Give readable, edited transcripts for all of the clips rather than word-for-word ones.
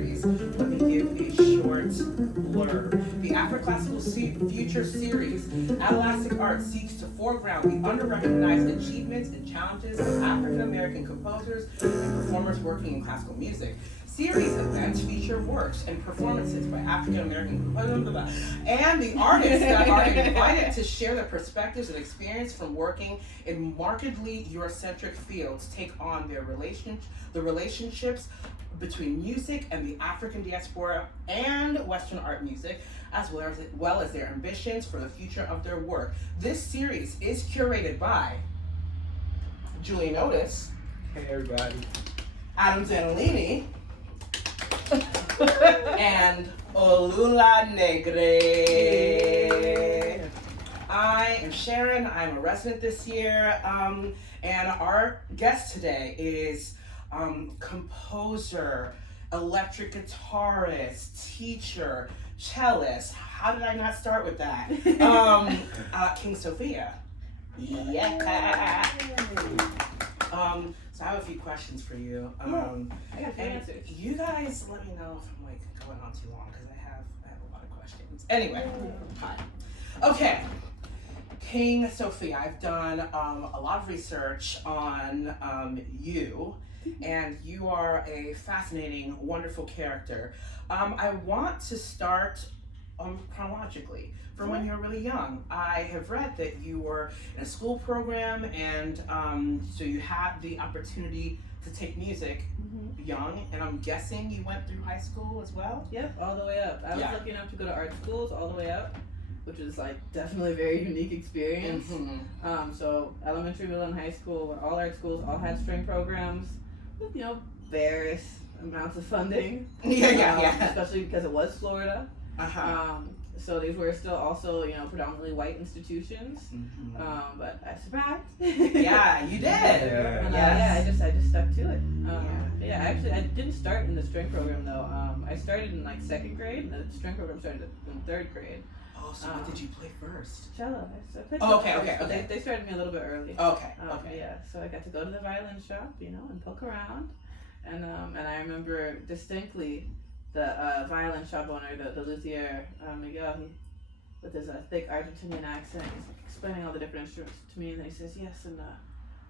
series, let me give a short blurb. The AfriClassical Future series, Elastic Art seeks to foreground the under-recognized achievements and challenges of African American composers and performers working in classical music. Series events feature works and performances by African American and the artists that are invited to share their perspectives and experience from working in markedly Eurocentric fields take on the relationships between music and the African diaspora and Western art music, as well as their ambitions for the future of their work. This series is curated by Julian Otis. Hey everybody. Adam Zanolini. And olula negre. Yeah. I am Sharon. I'm a resident this year, and our guest today is composer, electric guitarist, teacher, cellist. How did I not start with that? King Sophia. Yeah. So I have a few questions for you. I got few answers. You guys let me know if I'm like going on too long because I have a lot of questions. Anyway, hi. Okay, King Sophia. I've done a lot of research on you, and you are a fascinating, wonderful character. I want to start chronologically. From when you were really young. I have read that you were in a school program, and so you had the opportunity to take music young, and I'm guessing you went through high school as well? Yep, all the way up. I was lucky enough to go to art schools all the way up, which is like definitely a very unique experience. So elementary, middle, and high school, all art schools all had string programs with, various amounts of funding. Especially because it was Florida. So these were still also, predominantly white institutions, but I survived. Yeah, you did. I just stuck to it. Actually, I didn't start in the string program though. I started in like second grade, and the string program started in third grade. Oh, so what did you play first? Cello. I played cello okay. They started me a little bit early. Okay. Yeah, so I got to go to the violin shop, and poke around, and I remember distinctly the violin shop owner, the luthier, Miguel, with his thick Argentinian accent, he's like explaining all the different instruments to me, and then he says, yes, and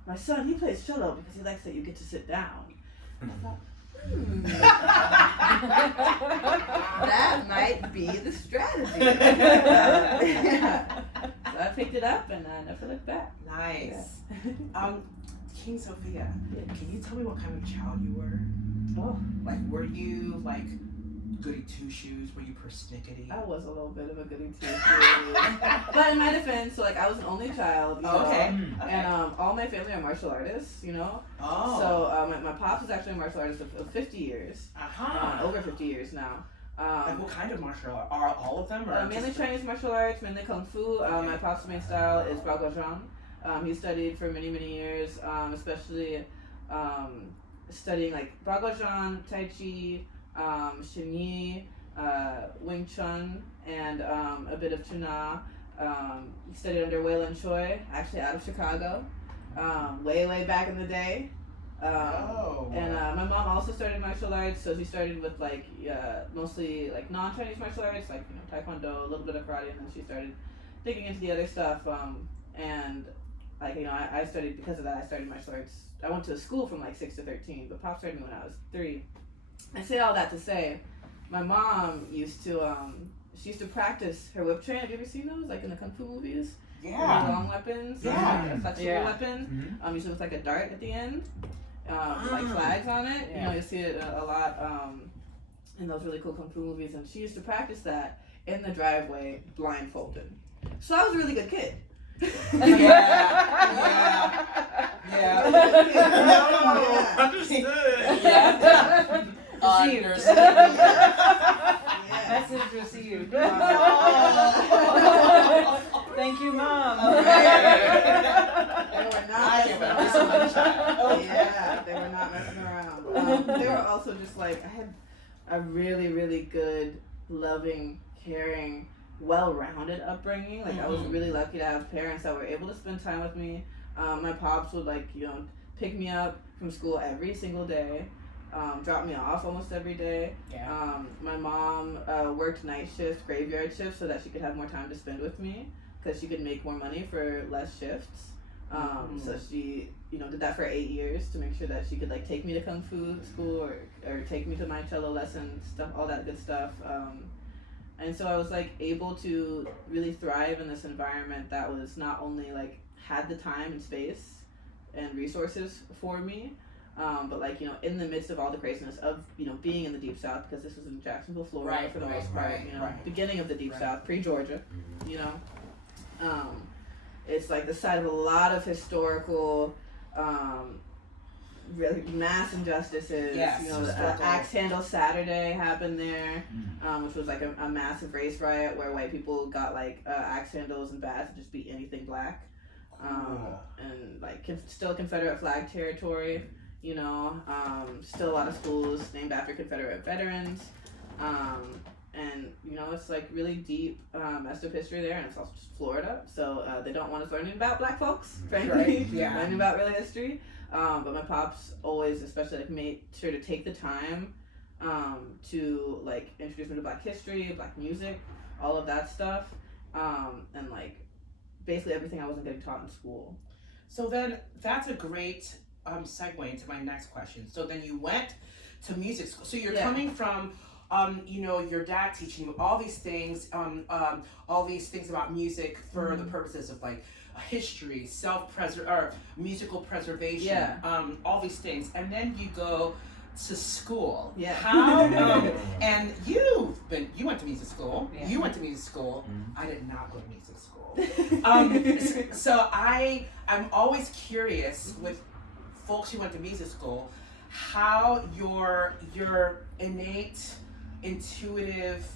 my son, he plays cello because he likes that you get to sit down. I thought, that might be the strategy. So I picked it up, and I never looked back. Nice. Yeah. King Sophia, can you tell me what kind of child you were? Oh. Like, were you, like, goody two-shoes? Were you persnickety? I was a little bit of a goody two-shoes. But in my defense, so, I was an only child, Okay. And all my family are martial artists, Oh. So my pops is actually a martial artist of 50 years. Over 50 years now. Like what kind of martial art? Are all of them? Or mainly Chinese martial arts, mainly Kung Fu. My pop's main style is prowess. He studied for many, many years, especially studying like prowess, Tai Chi, Shin Yi, Wing Chun, and a bit of Chuna. He studied under Wei Lin Choi, actually out of Chicago, way back in the day. And my mom also started martial arts, so she started with mostly like non-Chinese martial arts, like Taekwondo, a little bit of karate, and then she started digging into the other stuff. And I studied, because of that, I started martial arts. I went to school from 6 to 13, but Pop started me when I was 3. I say all that to say, my mom used to, she used to practice her whip train. Have you ever seen those, in the Kung Fu movies? Yeah. Long weapons. Yeah. A flexible weapon. Usually with a dart at the end, flags on it. Yeah. You'll see it a lot in those really cool Kung Fu movies. And she used to practice that in the driveway, blindfolded. So I was a really good kid. Understood. Message received. Thank you, Mom. They were not messing around. They were also just I had a really, really good, loving, caring, well-rounded upbringing. I was really lucky to have parents that were able to spend time with me. My pops would pick me up from school every single day. dropped me off almost every day. Yeah. My mom worked night shift, graveyard shift, so that she could have more time to spend with me, because she could make more money for less shifts. So she, did that for 8 years to make sure that she could like take me to kung fu school or take me to my cello lessons, stuff, all that good stuff. And so I was like able to really thrive in this environment that was not only like had the time and space and resources for me, but like, in the midst of all the craziness of, being in the Deep South, because this was in Jacksonville, Florida for the most part, beginning of the Deep South, pre-Georgia, it's like the site of a lot of historical, really mass injustices. Yes, the Axe Handle Saturday happened there, which was like a massive race riot where white people got like axe handles and bats to just beat anything black. And like still Confederate flag territory, still a lot of schools named after Confederate veterans. And it's like really deep messed up history there, and it's also just Florida, so they don't want us learning about black folks, frankly. Right, yeah. Learning about real history. But my pops always, especially, like made sure to take the time to like introduce me to black history, black music, all of that stuff, and like basically everything I wasn't getting taught in school. So then that's a great segue into my next question. So then you went to music school. So you're coming from your dad teaching you all these things about music for the purposes of like history, musical preservation, all these things, and then you go to school. Yeah. How? And you went to music school. Yeah. You went to music school. I did not go to music school. So I'm always curious with folks who went to music school, how your innate intuitive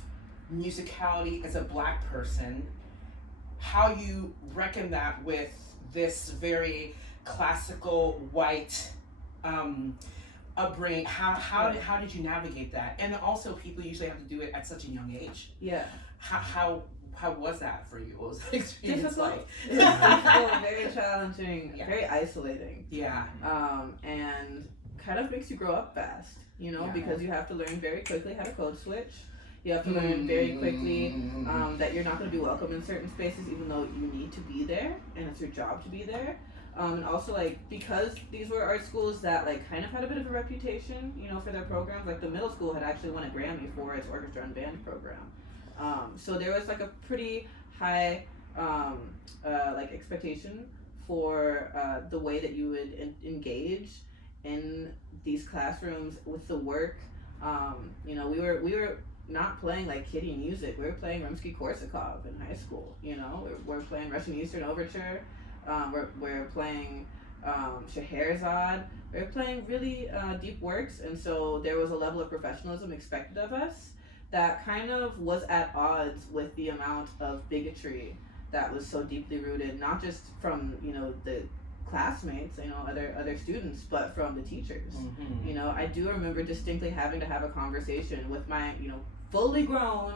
musicality as a black person, how you reckon that with this very classical white upbringing. How did you navigate that? And also, people usually have to do it at such a young age. Yeah. How was that for you? What was the experience like? Difficult, very challenging, very isolating. Yeah. And kind of makes you grow up fast, because you have to learn very quickly how to code switch. You have to learn very quickly that you're not going to be welcome in certain spaces, even though you need to be there, and it's your job to be there. And also, like, because these were art schools that, like, kind of had a bit of a reputation, for their programs. Like, the middle school had actually won a Grammy for its orchestra and band program. So there was, like, a pretty high, expectation for the way that you would engage in these classrooms with the work. We were not playing like kiddie music. We were playing Rimsky-Korsakov in high school. We're playing Russian Eastern Overture. We're playing Scheherazade. We're playing really deep works, and so there was a level of professionalism expected of us that kind of was at odds with the amount of bigotry that was so deeply rooted, not just from the classmates, other students, but from the teachers. I do remember distinctly having to have a conversation with my fully grown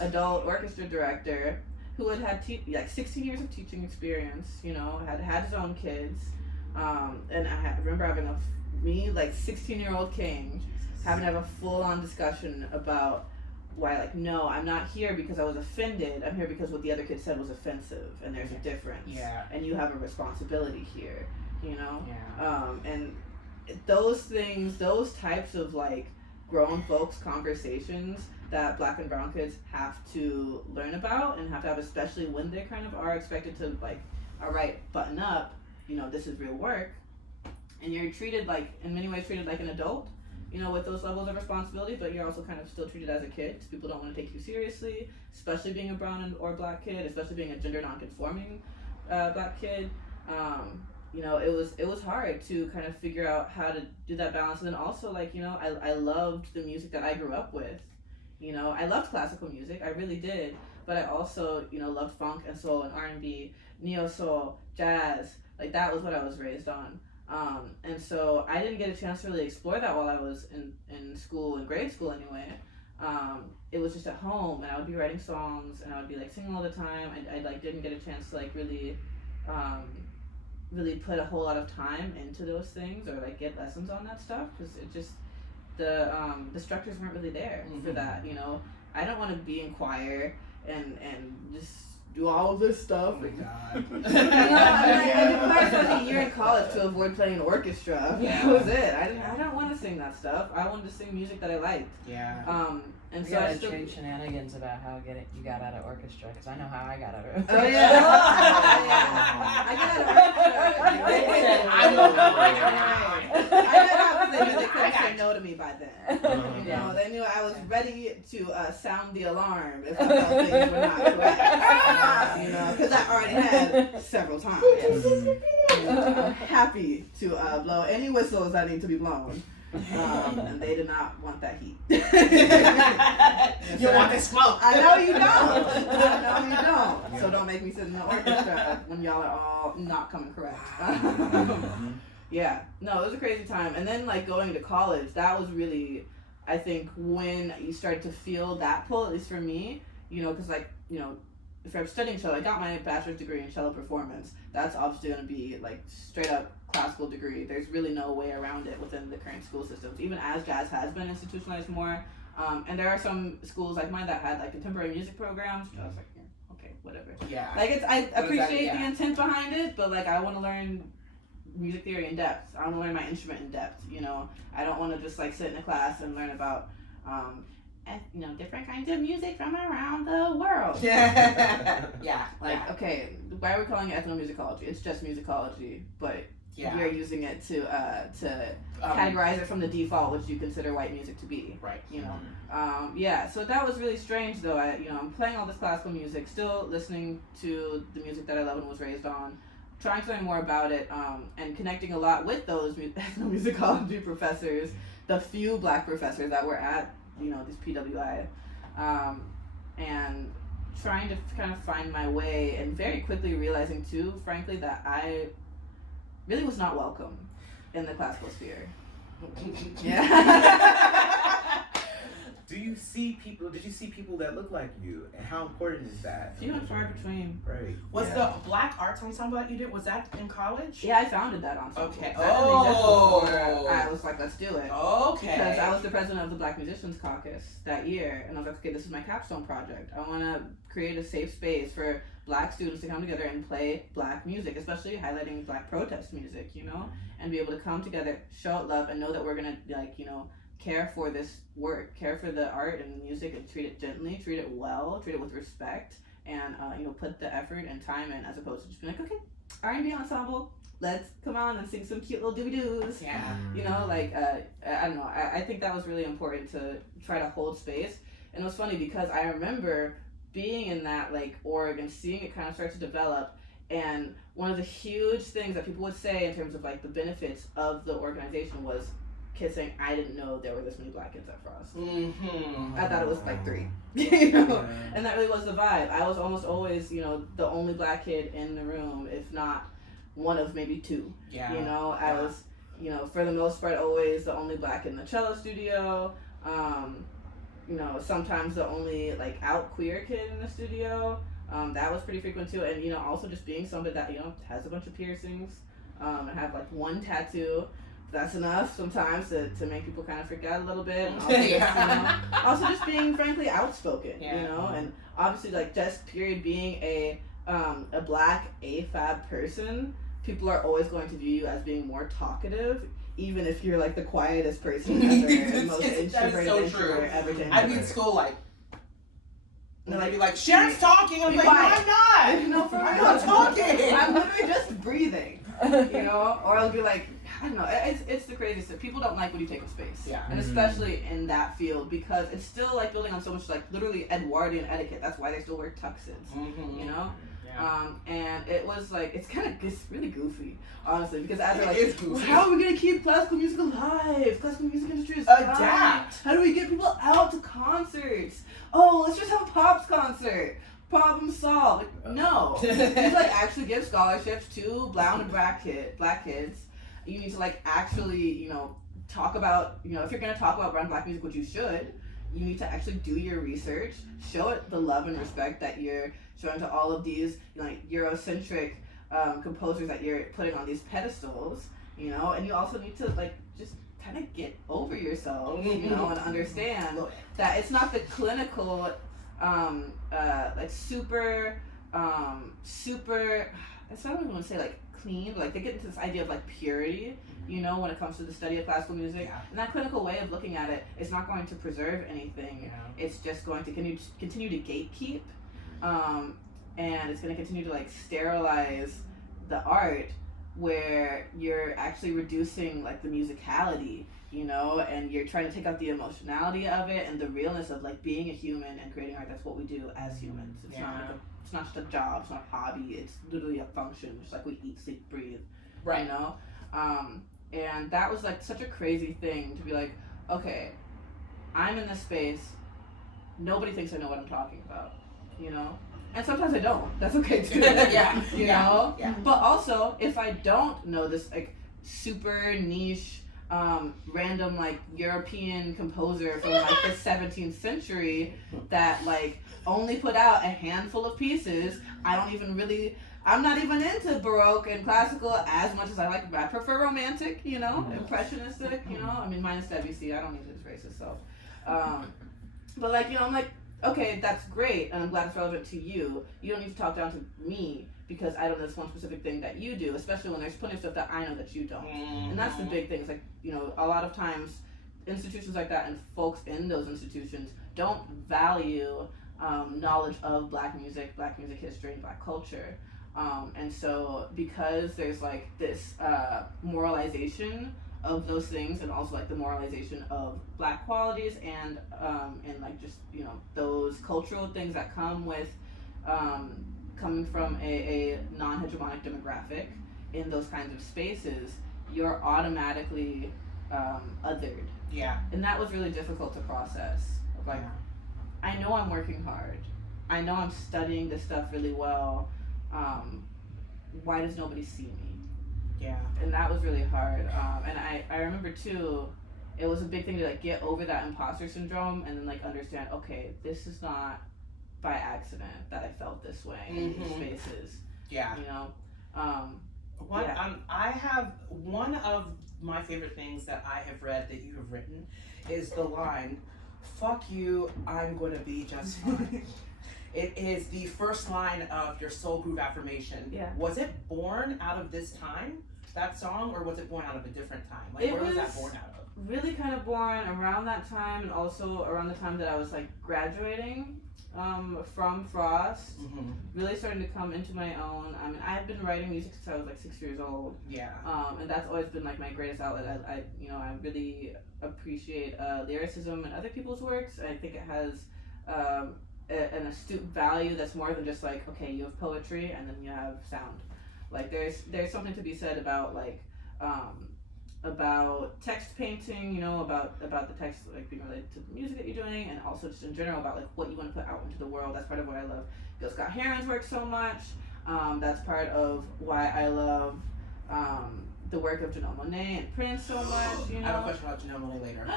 adult orchestra director who had 16 years of teaching experience, had his own kids, and I remember having me 16-year-old king having to have a full-on discussion about why, no, I'm not here because I was offended. I'm here because what the other kid said was offensive, and there's a difference. Yeah. And you have a responsibility here, Yeah. And those things, those types of grown folks conversations that black and brown kids have to learn about and have to have, especially when they kind of are expected to all right, button up, this is real work, and you're treated in many ways treated like an adult, with those levels of responsibility, but you're also kind of still treated as a kid because people don't want to take you seriously, especially being a brown or black kid, especially being a gender non-conforming black kid. It was hard to kind of figure out how to do that balance. And then also I loved the music that I grew up with. I loved classical music, I really did, but I also loved funk and soul and R&B, neo soul, jazz. That was what I was raised on. And so I didn't get a chance to really explore that while I was in school, in grade school anyway. It was just at home, and I would be writing songs, and I would be singing all the time. I didn't get a chance to really put a whole lot of time into those things or get lessons on that stuff, because the structures weren't really there for that. You know, I don't want to be in choir and just do all of this stuff. Oh my god. I did choir for like a year in college to avoid playing an orchestra. Yeah. That was it. I don't want to sing that stuff. I wanted to sing music that I liked. Yeah. And We so I gotta still. trade shenanigans about how you got out of orchestra, because I know how I got out of it. Oh yeah. I got out of orchestra. I know how I I got out because they couldn't say no to me by then. You know, they knew I was ready to sound the alarm if I felt things were not correct. You know, because I already had several times. I'm happy to blow any whistles that need to be blown. And they did not want that heat. You want this smoke. I know you don't. I know you don't. So don't make me sit in the orchestra when y'all are all not coming correct. Yeah, no, it was a crazy time. And then like going to college, that was really, I think, when you started to feel that pull, at least for me, you know, because like, you know, if I'm studying cello, I got my bachelor's degree in cello performance. That's obviously going to be like straight up classical degree. There's really no way around it within the current school systems, even as jazz has been institutionalized more. And there are some schools like mine that had like contemporary music programs, which I was like, yeah, okay, whatever. Yeah. Like I appreciate the yeah. intent behind it, but like I want to learn music theory in depth. I want to learn my instrument in depth. You know, I don't want to just like sit in a class and learn about you know, different kinds of music from around the world. Yeah. Like, okay, why are we calling it ethnomusicology? It's just musicology, but Yeah. we're using it to categorize it from the default, which you consider white music to be. Right. You know, yeah. So that was really strange, though. I'm playing all this classical music, still listening to the music that I love and was raised on, trying to learn more about it, and connecting a lot with those ethnomusicology professors, the few black professors that were at, you know, this PWI, and trying to kind of find my way, and very quickly realizing too, frankly, that I really was not welcome in the classical sphere. Yeah. Did you see people that look like you? And how important is that? Few and far between. Right. Was the Black Arts Ensemble that you did, was that in college? Yeah, I founded that ensemble. Okay. That didn't exist before. I was like, let's do it. Okay. Because I was the president of the Black Musicians Caucus that year, and I was like, okay, this is my capstone project. I want to create a safe space for black students to come together and play black music, especially highlighting black protest music, you know, and be able to come together, show it love, and know that we're gonna, like, you know, care for this work, care for the art and the music, and treat it gently, treat it well, treat it with respect, and you know, put the effort and time in, as opposed to just being like, okay, R&B ensemble, let's come on and sing some cute little doobie-doos. Yeah. You know, like, I don't know, I think that was really important to try to hold space. And it was funny because I remember being in that, like, org and seeing it kind of start to develop, and one of the huge things that people would say in terms of, like, the benefits of the organization was kids saying, I didn't know there were this many black kids at Frost. Mm-hmm. I thought it was like 3, you know, and that really was the vibe. I was almost always, you know, the only black kid in the room, if not one of maybe 2. Yeah. You know, I was, you know, for the most part, always the only black in the cello studio. You know, sometimes the only like out queer kid in the studio. That was pretty frequent too, and you know, also just being somebody that, you know, has a bunch of piercings, and have like 1 tattoo. That's enough sometimes to make people kind of freak out a little bit. And also, just, you know, also just being frankly outspoken, you know, and obviously like just period being a black AFAB person, people are always going to view you as being more talkative, even if you're like the quietest person ever, and most introverted introvert ever. I'd be in school like, and they'd be like, Sharon's talking. I'm like, no, I'm not. No, for real. I'm not talking. I'm literally just breathing, you know, or I'll be like, I don't know, it's the craziest thing. People don't like when you take up space. Yeah. And especially in that field, because it's still like building on so much like literally Edwardian etiquette. That's why they still wear tuxes, you know? Yeah. And it was like, it's really goofy, honestly, because as they're like, well, how are we going to keep classical music alive? Classical music industry is dying. Adapt. How do we get people out to concerts? Oh, let's just have a Pops concert. Problem solved. Like, no. You need to like actually give scholarships to brown and black kids. You need to like actually, you know, talk about, you know, if you're going to talk about brown and black music, which you should, you need to actually do your research, show it the love and respect that you're showing to all of these, you know, like Eurocentric composers that you're putting on these pedestals, you know, and you also need to like just kind of get over yourself, you know, and understand that it's not the clinical, like super, super, I don't even want to say like clean, but like they get into this idea of like purity, you know, when it comes to the study of classical music. Yeah. And that clinical way of looking at it is not going to preserve anything. Yeah. It's just going to continue to gatekeep, and it's going to continue to like sterilize the art, where you're actually reducing like the musicality, you know, and you're trying to take out the emotionality of it and the realness of like being a human and creating art. That's what we do as humans. It's not like it's not just a job, it's not a hobby, it's literally a function, just like we eat, sleep, breathe. Right. You know? And that was like such a crazy thing to be like, okay, I'm in this space, nobody thinks I know what I'm talking about, you know? And sometimes I don't. That's okay too. Yeah. You know? Yeah. But also, if I don't know this like super niche, random like European composer from like the 17th century that like only put out a handful of pieces, I'm not even into Baroque and classical as much as I like. I prefer romantic, you know, impressionistic, you know. I mean, minus Debussy, I don't need his racist self. But like, you know, I'm like, okay, that's great, and I'm glad it's relevant to you. You don't need to talk down to me because I don't know this one specific thing that you do, especially when there's plenty of stuff that I know that you don't. And that's the big thing. It's like, you know, a lot of times institutions like that and folks in those institutions don't value knowledge of Black music history, and Black culture. And so because there's like this moralization of those things, and also like the moralization of Black qualities and like just, you know, those cultural things that come with coming from a non-hegemonic demographic in those kinds of spaces, you're automatically othered. Yeah. And that was really difficult to process. Like, I know I'm working hard, I know I'm studying this stuff really well, why does nobody see me? Yeah. And that was really hard. And I remember too, it was a big thing to like get over that imposter syndrome and then like understand, okay, this is not by accident that I felt this way in these spaces. Yeah. You know? I have one of my favorite things that I have read that you have written is the line, "Fuck you, I'm gonna be just fine." It is the first line of your Soul Groove affirmation. Yeah. Was it born out of this time, that song, or was it born out of a different time? Like, where was that born out of? Really kind of born around that time, and also around the time that I was like graduating from Frost, really starting to come into my own. I mean, I've been writing music since I was like 6 years old. Yeah. And that's always been like my greatest outlet. I really appreciate lyricism in other people's works. I think it has an astute value that's more than just like, okay, you have poetry and then you have sound. Like there's something to be said about like about text painting, you know, about the text like being related to the music that you're doing, and also just in general about like what you want to put out into the world. That's part of what I love Gil Scott-Heron's work so much. That's part of why I love the work of Janelle Monáe and Prince so much, you know. I have a question about Janelle Monáe later.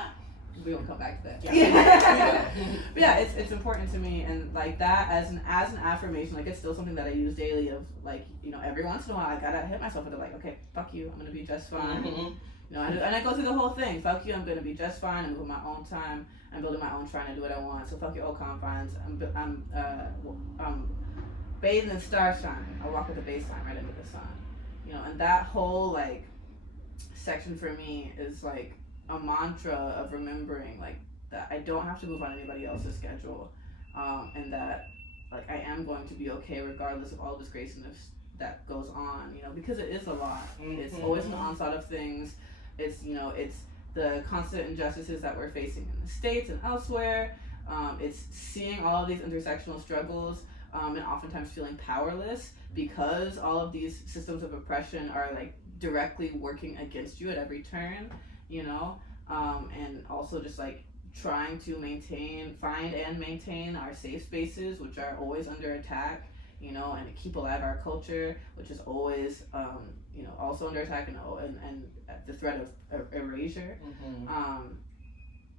We will come back to that. Yeah. But yeah, it's important to me, and like that as an affirmation, like it's still something that I use daily. Of like, you know, every once in a while I gotta hit myself with it, like, okay, fuck you, I'm gonna be just fine. You know, and I go through the whole thing. Fuck you, I'm gonna be just fine. I'm moving my own time. I'm building my own shrine to do what I want. So fuck your old confines. I'm bathing in star shine. I walk with the baseline right into the sun. You know, and that whole like section for me is like a mantra of remembering like that I don't have to move on anybody else's schedule, and that like I am going to be okay regardless of all this craziness that goes on, you know, because it is a lot. It's always an onslaught of things. It's, you know, it's the constant injustices that we're facing in the States and elsewhere. It's seeing all of these intersectional struggles, and oftentimes feeling powerless because all of these systems of oppression are like directly working against you at every turn, you know, and also just like trying to find and maintain our safe spaces, which are always under attack, you know, and to keep alive our culture, which is always, you know, also under attack, and at the threat of erasure.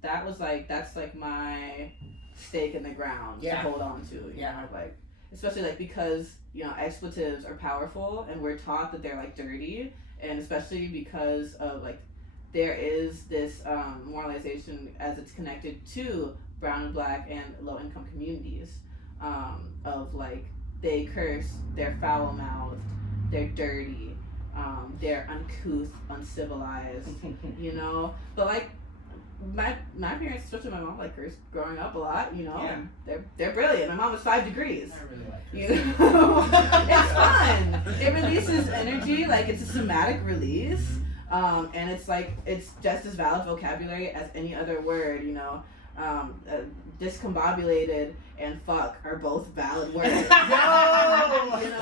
That's like my stake in the ground to hold on to, you know, like, especially like because, you know, expletives are powerful and we're taught that they're like dirty, and especially because of like there is this moralization as it's connected to brown and black and low income communities, of like they curse, they're foul mouthed, they're dirty, they're uncouth, uncivilized, you know. But like my parents, especially my mom, like cursed growing up a lot, you know. Yeah. And they're brilliant. My mom was 5 degrees. I really like You this. know? It's fun. It releases energy, like it's a somatic release. And it's like it's just as valid vocabulary as any other word, you know. Discombobulated and fuck are both valid words. No! You know?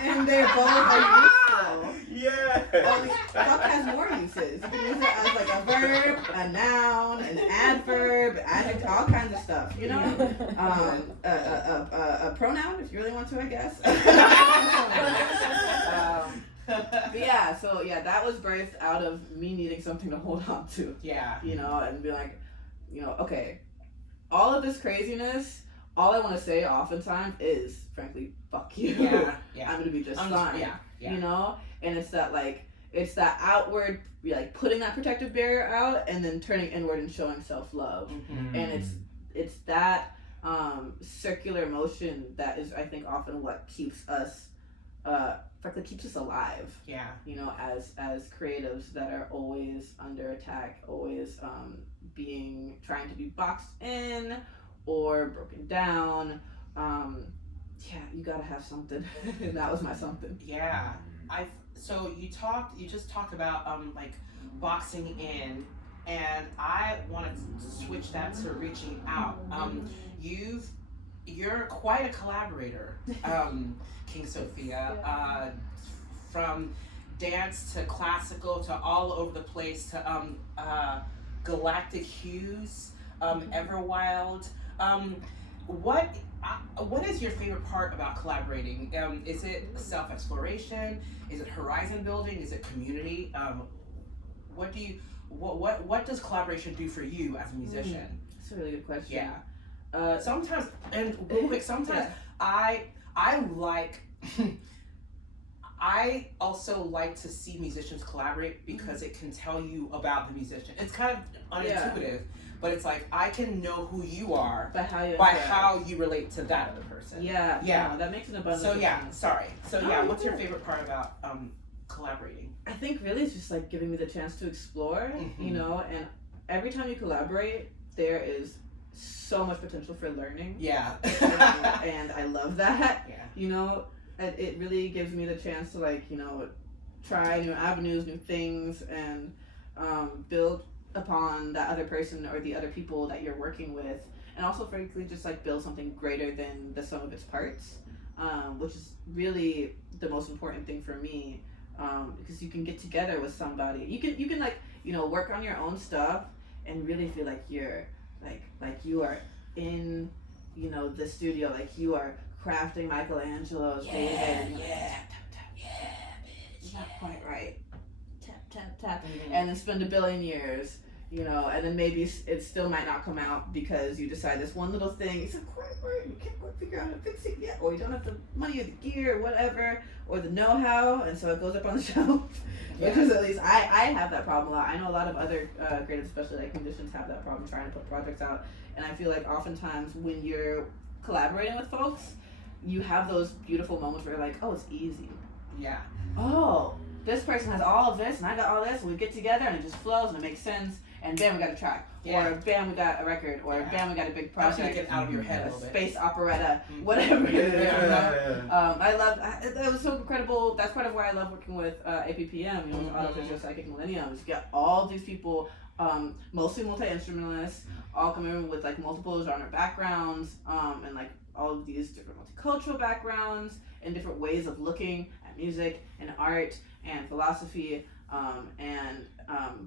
And they're both are useful. Yeah. Only fuck has more uses. You can use it as like a verb, a noun, an adverb, adjective, all kinds of stuff, you know? A pronoun if you really want to, I guess. But yeah, so yeah, that was birthed out of me needing something to hold on to, Yeah. you know, and be like, you know, okay, all of this craziness, all I want to say oftentimes is, frankly, fuck you. Yeah. Yeah. I'm gonna be just I'm fine. yeah. Yeah. You know, and it's that outward, like putting that protective barrier out, and then turning inward and showing self-love, Mhm. and it's that circular motion that is, I think, often what keeps us, frankly, keeps us alive. Yeah. You know, as creatives that are always under attack, always trying to be boxed in or broken down. Yeah, you gotta have something. That was my something. Yeah. So you just talked about like boxing in, and I wanted to switch that to reaching out. You're quite a collaborator, King Sophia. From dance to classical to all over the place to galactic hues, Everwild. What is your favorite part about collaborating? Is it self-exploration? Is it horizon building? Is it community? What does collaboration do for you as a musician? That's a really good question. Yeah. Sometimes, and real quick, sometimes I like. I also like to see musicians collaborate because it can tell you about the musician. It's kind of unintuitive, but it's like I can know who you are by how you relate to that other person. Yeah. Yeah. No, that makes an abundance. So of yeah, sense. sorry. So No, yeah, you're what's your good. favorite part about collaborating? I think really it's just like giving me the chance to explore, you know, and every time you collaborate, there is so much potential for learning. Yeah. And I love that. Yeah. You know, it really gives me the chance to like, you know, try new avenues, new things, and build upon that other person or the other people that you're working with, and also frankly just like build something greater than the sum of its parts, which is really the most important thing for me, because you can get together with somebody, you can like, you know, work on your own stuff and really feel like you're like you are in, you know, the studio, like you are crafting Michelangelo's David. It's not quite right. Tap. And then spend 1 billion years, you know, and then maybe it still might not come out because you decide this one little thing isn't quite right, you can't quite figure out how to fix it yet, or you don't have the money or the gear or whatever, or the know-how, and so it goes up on the shelf. Which is, at least I have that problem a lot. I know a lot of other creatives, especially like musicians, have that problem trying to put projects out, and I feel like oftentimes when you're collaborating with folks, you have those beautiful moments where you're like, oh, it's easy. Yeah. Oh, this person has all of this and I got all this, and we get together and it just flows and it makes sense, and bam, we got a track. Yeah. Or bam, we got a record. Or bam, we got a big I was gonna project. get out of your head a little bit. Space operetta, whatever it is. Yeah. I love it was so incredible. That's part of why I love working with APPM, you know, with Auto Psychic Millenniums. You get all these people, mostly multi-instrumentalists, all coming with like multiple genre backgrounds, and like all of these different multicultural backgrounds and different ways of looking at music and art and philosophy,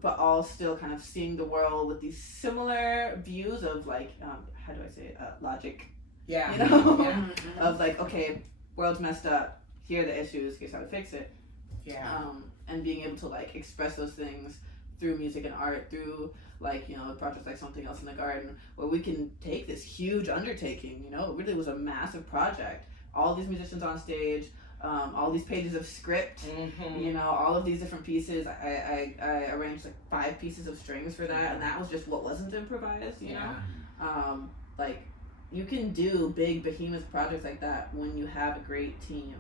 but all still kind of seeing the world with these similar views of like, how do I say it? Logic. Yeah. You know? Yeah. Of like, okay, world's messed up, here are the issues, here's how to fix it. Yeah. And being able to like express those things through music and art, through like, you know, projects like Something Else in the Garden, where we can take this huge undertaking, you know, it really was a massive project. All these musicians on stage, all these pages of script, you know, all of these different pieces. I arranged like 5 pieces of strings for that, and that was just what wasn't improvised, you know? Like, you can do big behemoth projects like that when you have a great team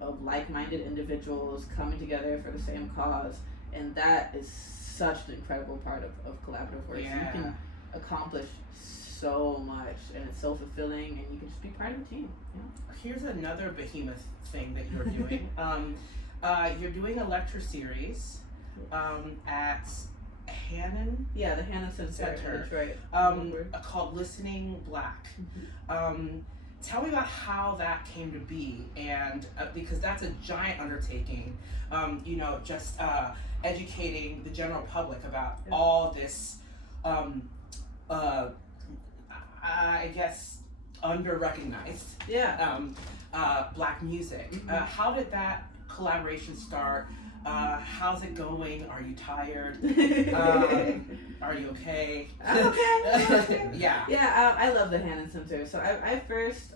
of like-minded individuals coming together for the same cause, and that is such an incredible part of collaborative work. Yeah. You can accomplish so much, and it's so fulfilling, and you can just be part of a team. You know? Here's another behemoth thing that you're doing. You're doing a lecture series at Hannon Yeah, the Hannon Center. That's right. called Listening Black. Tell me about how that came to be, and because that's a giant undertaking, you know, just educating the general public about all this, I guess, under-recognized Black music. How did that collaboration start? How's it going? Are you tired? Are you okay? I'm okay. Yeah. I love the Hannon Center. So I first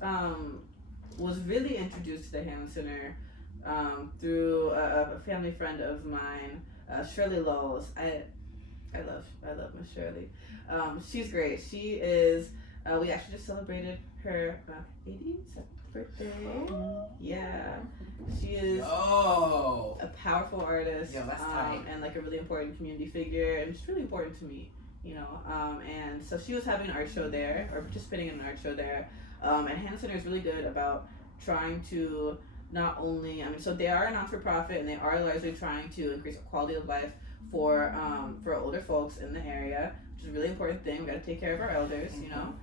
was really introduced to the Hannon Center through a family friend of mine, Shirley Lowles. I love Miss Shirley. She's great. She is. We actually just celebrated her 80th birthday. Yeah, she is a powerful artist. Yo, that's tight. And like a really important community figure, and it's really important to me, you know. And so she was having an art show there, or participating in an art show there. And Hannon Center is really good about trying to not only, so they are a not-for-profit, and they are largely trying to increase the quality of life for older folks in the area, which is a really important thing. We got to take care of our elders, you know.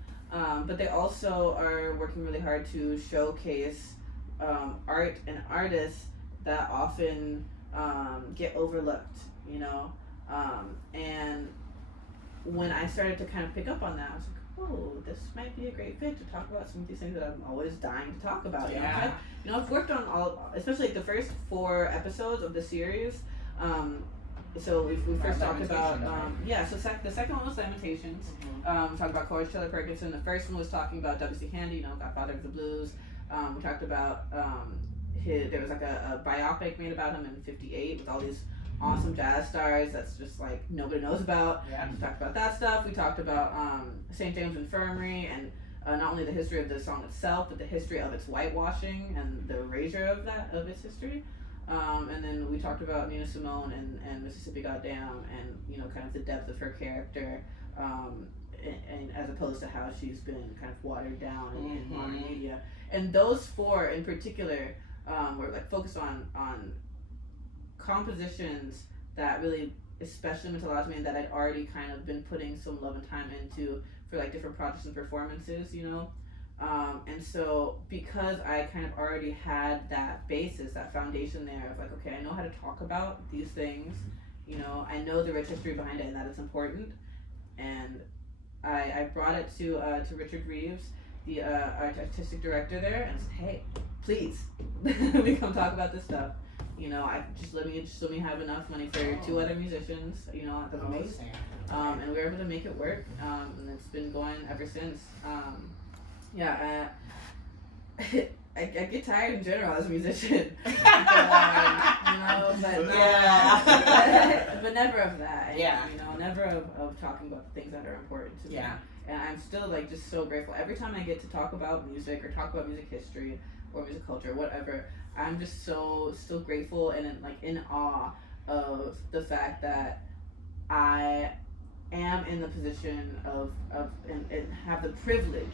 But they also are working really hard to showcase art and artists that often get overlooked, you know. And when I started to kind of pick up on that, I was like, oh, this might be a great fit to talk about some of these things that I'm always dying to talk about. Yeah. You know, I've worked on especially like the first 4 episodes of the series. So we first talked about so the second one was Lamentations. We talked about Corey Taylor Perkinson. The first one was talking about W.C. Handy, you know, Godfather of the Blues. We talked about there was like a biopic made about him in '58 with all these awesome jazz stars that's just like nobody knows about. Yeah. We talked about that stuff. We talked about St. James Infirmary, and not only the history of the song itself, but the history of its whitewashing and the erasure of its history. And then we talked about Nina Simone and Mississippi Goddamn, and you know, kind of the depth of her character, and as opposed to how she's been kind of watered down in modern media. And those 4 in particular were like focused on compositions that really especially meant a lot to me, and that I'd already kind of been putting some love and time into for like different projects and performances, you know. And so because I kind of already had that basis, that foundation there of like, okay, I know how to talk about these things, you know, I know the rich history behind it and that it's important, and I brought it to Richard Reeves, the artistic director there, and said, hey, please, let me come talk about this stuff. You know, let me have enough money for 2 other musicians, you know, at the most. And we were able to make it work, and it's been going ever since. I get tired in general as a musician, but, you know, but never of that. And, you know, never of talking about the things that are important to me. And I'm still like just so grateful every time I get to talk about music or talk about music history or music culture, whatever. I'm just so still grateful and in awe of the fact that I am in the position of and have the privilege,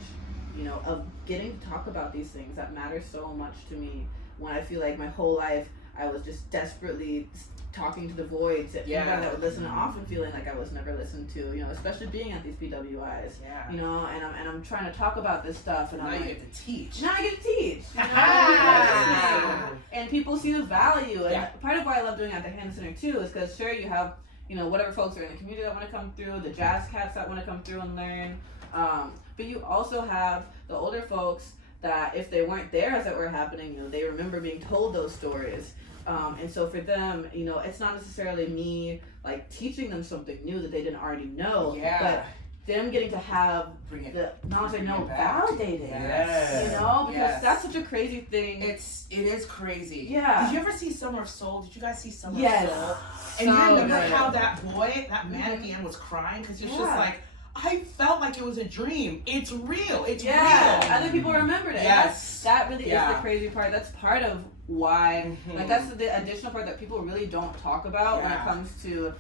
you know, of getting to talk about these things that matter so much to me, when I feel like my whole life I was just desperately talking to the voids that people that would listen, and often feeling like I was never listened to, you know, especially being at these PWIs, you know, and I'm trying to talk about this stuff, and now I'm you like, get to teach. now I get to teach, you know? And people see the value, and part of why I love doing it at the Hannon Center too is because sure, you have, you know, whatever folks are in the community that want to come through, the jazz cats that want to come through and learn, but you also have the older folks that if they weren't there as it were happening, you know, they remember being told those stories. And so for them, you know, it's not necessarily me like teaching them something new that they didn't already know, but them getting to have Bring it. the knowledge they know Bring it back. validated. Yes. You know, because Yes. that's such a crazy thing. It is crazy. Yeah. Did you ever see Summer of Soul? Did you guys see Summer Yes. of Soul? And So you remember good. how that boy, that man at the end was crying because it's just Yeah. like, I felt like it was a dream. It's real. It's Yeah, real. other people remembered it. Yes. That really Yeah. is the crazy part. That's part of why, Mhm. like, that's the additional part that people really don't talk about when it Yeah. comes to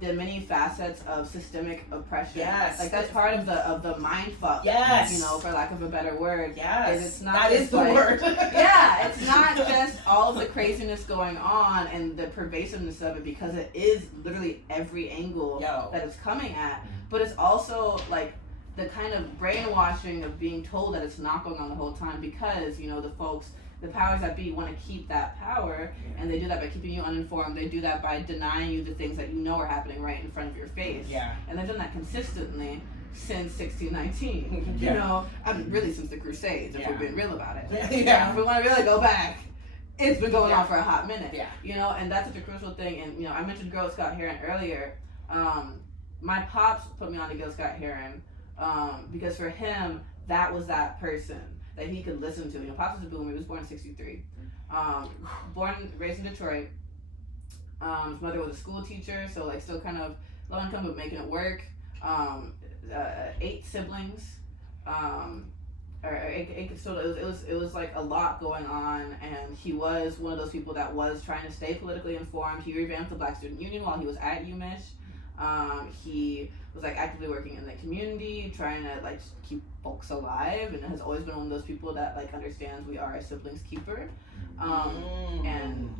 the many facets of systemic oppression. Yes. Like, that's part of the mind fuck. Yes. You know, for lack of a better word. Yes. Is it's not that just is the like- word. Yeah, it's not just all of the craziness going on and the pervasiveness of it, because it is literally every angle Yo. that it's coming at, but it's also like the kind of brainwashing of being told that it's not going on the whole time, because, you know, the powers that be want to keep that power, and they do that by keeping you uninformed. They do that by denying you the things that you know are happening right in front of your face. Yeah. And they've done that consistently since 1619. Yeah. You know, I mean, really since the Crusades, if Yeah. we're being real about it. Yeah. If we want to really go back, it's been going Yeah. on for a hot minute. Yeah. You know, and that's such a crucial thing. And, you know, I mentioned Gil Scott Heron earlier. My pops put me on to Gil Scott Heron because for him, that was that person that he could listen to. You know, Pops was a boomer. He was born in 63. Raised in Detroit. His mother was a school teacher, so like still kind of low income but making it work. 8 siblings. It was like a lot going on, and he was one of those people that was trying to stay politically informed. He revamped the Black Student Union while he was at UMich. He was like actively working in the community, trying to like keep folks alive, and has always been one of those people that like understands we are a siblings keeper. And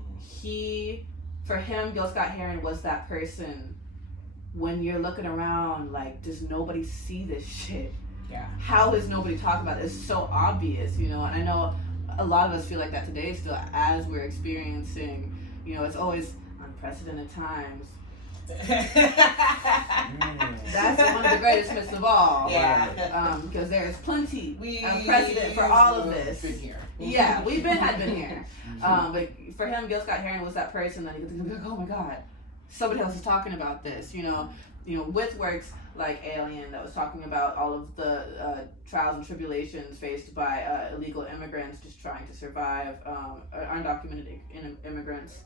for him, Gil Scott Heron was that person when you're looking around like, does nobody see this shit? Yeah. How is nobody talking about it? It's so obvious, you know, and I know a lot of us feel like that today still as we're experiencing, you know, it's always unprecedented times. That's one of the greatest myths of all. Yeah. Because there is plenty We of precedent for all of this. Been here. Yeah, we've been here. But for him, Gil Scott Heron was that person that he could be like, oh my God, somebody else is talking about this, you know, with works like Alien that was talking about all of the trials and tribulations faced by illegal immigrants just trying to survive, undocumented immigrants.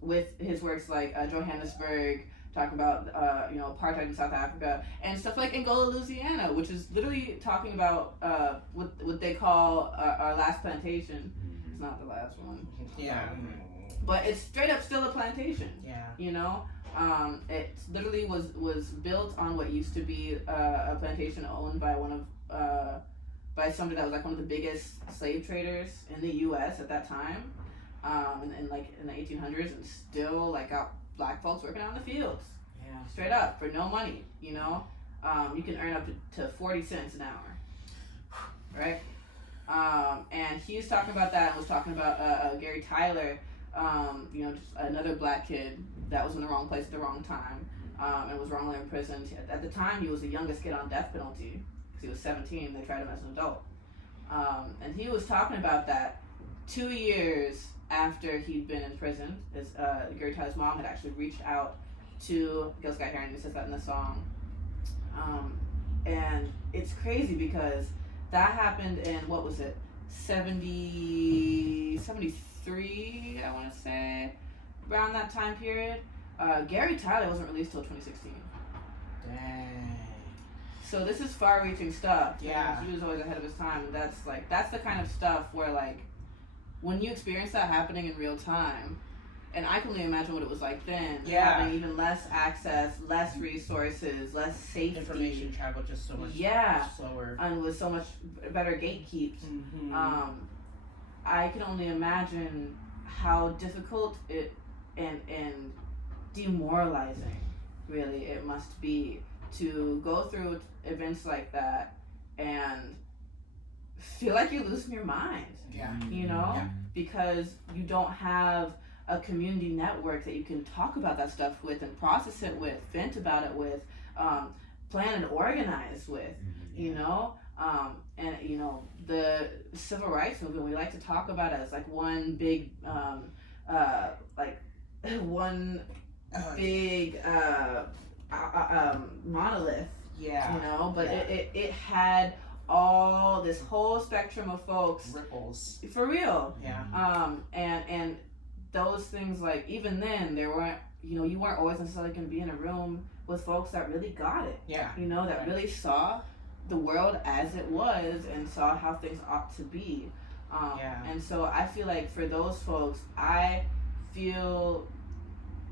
With his works like Johannesburg, talking about apartheid in South Africa, and stuff like Angola, Louisiana, which is literally talking about what they call our last plantation. It's not the last one. Yeah. But it's straight up still a plantation. Yeah. You know, it literally was built on what used to be a plantation owned by by somebody that was like one of the biggest slave traders in the U.S. at that time, in the 1800s, and still like got black folks working out in the fields. Yeah. Straight up for no money. You know, you can earn up to 40 cents an hour, right? And he was talking about that, and was talking about Gary Tyler. Just another black kid that was in the wrong place at the wrong time, and was wrongly imprisoned. At the time, he was the youngest kid on death penalty because he was 17. They tried him as an adult, and he was talking about that 2 years after he'd been in prison. Gary Tyler's mom had actually reached out to Gil Scott Heron. He says that in the song, and it's crazy because that happened in, what was it, 73, I want to say, around that time period. Gary Tyler wasn't released till 2016. Dang. So this is far-reaching stuff. Yeah. He was always ahead of his time. That's the kind of stuff where, like, when you experience that happening in real time, and I can only imagine what it was like then, Yeah. having even less access, less resources, less safety. Information traveled just so much slower. And with so much better gatekeep. Mm-hmm. I can only imagine how difficult it and demoralizing, really, it must be to go through events like that and feel like you're losing your mind. Yeah. You know, Yeah. because you don't have a community network that you can talk about that stuff with and process it with, vent about it with, plan and organize with, you know, and you know, the civil rights movement, we like to talk about it as like one big, monolith Yeah. You know, but Yeah. it had all this whole spectrum of folks Ripples. for real. Yeah. And those things, like, even then there weren't, you know, you weren't always necessarily going to be in a room with folks that really got it. Yeah. You know, that Right. really saw the world as it was and saw how things ought to be. Yeah. And so I feel like for those folks, I feel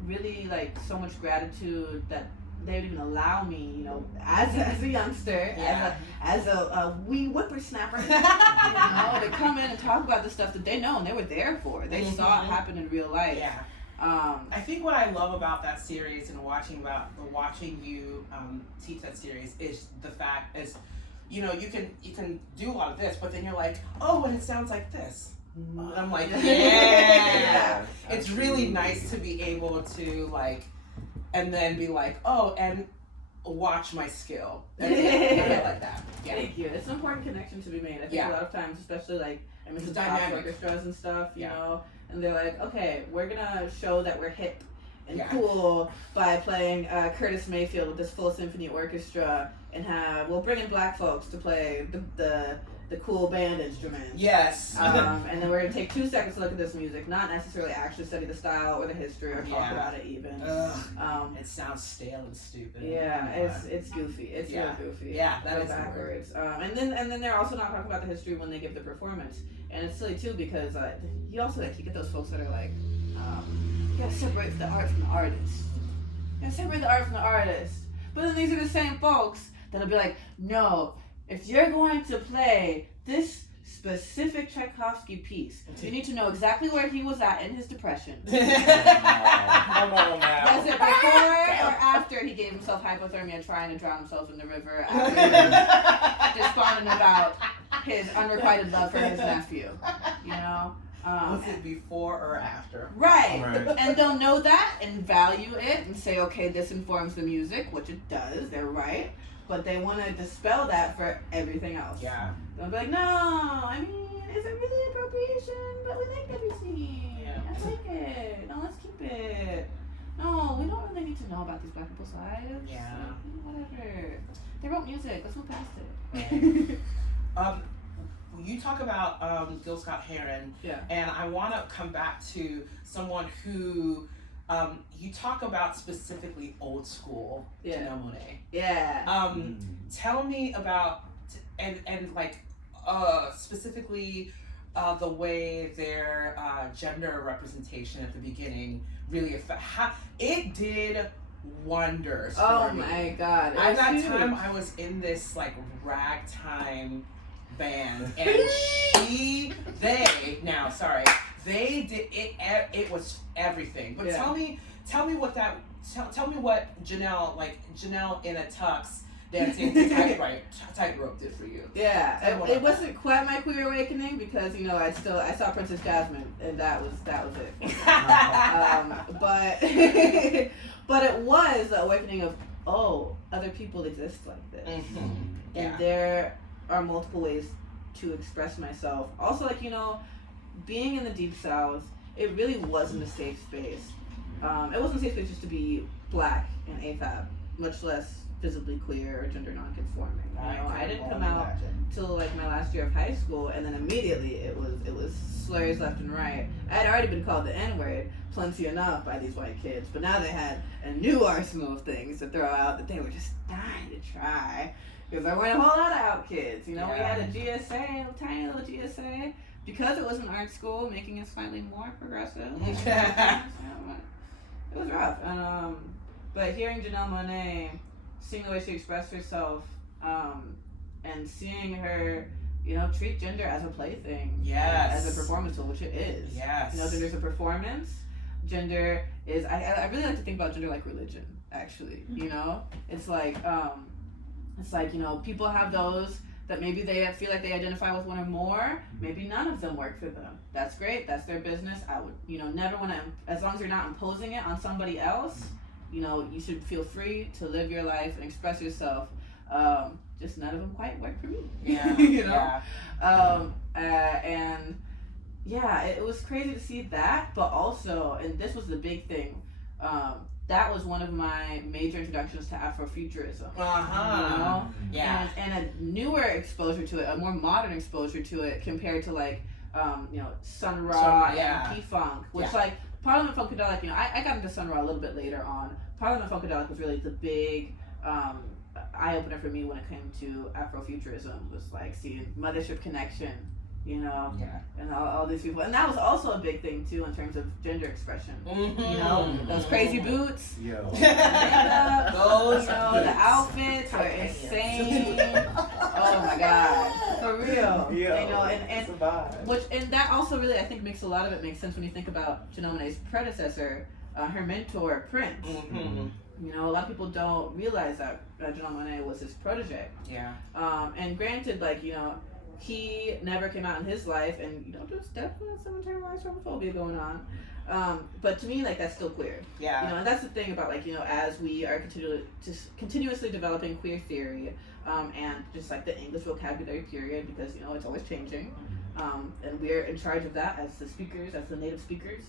really like so much gratitude that they would even allow me, you know, as a youngster, Yeah. as a wee whippersnapper, you know, to come in and talk about the stuff that they know and they were there for. They saw it happen in real life. Yeah. I think what I love about that series and watching you teach that series is the fact is, you know, you can do a lot of this, but then you're like, oh, and it sounds like this. And I'm like, yeah. It's really nice to be able to like, and then be like, oh, and watch my skill. And I like that. Yeah. Thank you. It's an important connection to be made. I think Yeah. a lot of times, especially like in It's the dynamic. orchestras and stuff, you Yeah. know, and they're like, okay, we're gonna show that we're hip and Yeah. cool by playing Curtis Mayfield with this full symphony orchestra, and we'll bring in black folks to play the cool band instruments. Yes. And then we're gonna take 2 seconds to look at this music, not necessarily actually study the style or the history or talk Yeah. about it even. It sounds stale and stupid. Yeah, it's goofy. It's real goofy. Yeah, that Go is the word. backwards. And then they're also not talking about the history when they give the performance, and it's silly too because you also you get those folks that are like, you gotta separate the art from the artist. You gotta separate the art from the artist. But then these are the same folks that'll be like, no, if you're going to play this specific Tchaikovsky piece, you need to know exactly where he was at in his depression. Come on now. Was it before or after he gave himself hypothermia trying to drown himself in the river after he was despondent about his unrequited love for his nephew? You know? Was it before or after? Right. Right. And they'll know that and value it and say, okay, this informs the music, which it does, they're right. But they want to dispel that for everything else. Yeah. They'll be like, no, I mean, is it really appropriation? But we like everything. Yeah. I like it. No, let's keep it. No, we don't really need to know about these black people's lives. Yeah. Whatever. They wrote music. Let's move past it. You talk about Gil Scott-Heron, Yeah. and I want to come back to someone who you talk about specifically old school Yeah. Janelle Monáe. Yeah. Tell me about and like specifically the way their gender representation at the beginning really it did wonders. Oh for me. my God. At that huge. time, I was in this like ragtime band, and they did it. It was everything. But Yeah. tell me what that. Tell me what Janelle in a tux dancing to tightrope did for you. Yeah, it wasn't quite my queer awakening because I saw Princess Jasmine and that was it. But it was the awakening of other people exist like this, Mm-hmm. and there are multiple ways to express myself. Also, being in the Deep South, it really wasn't a safe space. It wasn't a safe space just to be black and AFAB, much less visibly queer or gender non-conforming. I didn't come out till like my last year of high school, and then immediately it was slurs left and right. I had already been called the N-word plenty enough by these white kids, but now they had a new arsenal of things to throw out that they were just dying to try. Because there weren't a whole lot of out kids. We had a GSA, a tiny little GSA, because it was an art school, making it slightly more progressive. It was rough. And but hearing Janelle Monáe, seeing the way she expressed herself, and seeing her, treat gender as a plaything, Yes. as a performance tool, which it is. Yes. Gender's a performance. Gender is. I really like to think about gender like religion. Actually, it's like people have those that maybe they feel like they identify with one or more. Maybe none of them work for them. That's great. That's their business. I would, never want to. As long as you're not imposing it on somebody else, you should feel free to live your life and express yourself. Just none of them quite work for me. Yeah. And yeah, it was crazy to see that, but also, and this was the big thing, that was one of my major introductions to Afrofuturism. Uh-huh. You know? Yeah. And a newer exposure to it, a more modern exposure to it compared to like, Sun Ra and P-Funk, which like Parliament Funkadelic, I got into Sun Ra a little bit later on. Parliament Funkadelic was really the big eye opener for me when it came to Afrofuturism, was like seeing Mothership Connection, and all these people, and that was also a big thing too in terms of gender expression. Those crazy boots, makeup, those the outfits are insane. Oh my god, for real. And that also really, I think, makes a lot of it make sense when you think about Janelle Monáe's predecessor, her mentor Prince. A lot of people don't realize that Janelle Monáe was his protege. Yeah. And granted, like, he never came out in his life, and there's definitely some internalized homophobia going on. But to me, like, that's still queer. Yeah. And that's the thing about, like, as we are continuously developing queer theory, and just like the English vocabulary period, because it's always changing, and we're in charge of that as the speakers, as the native speakers,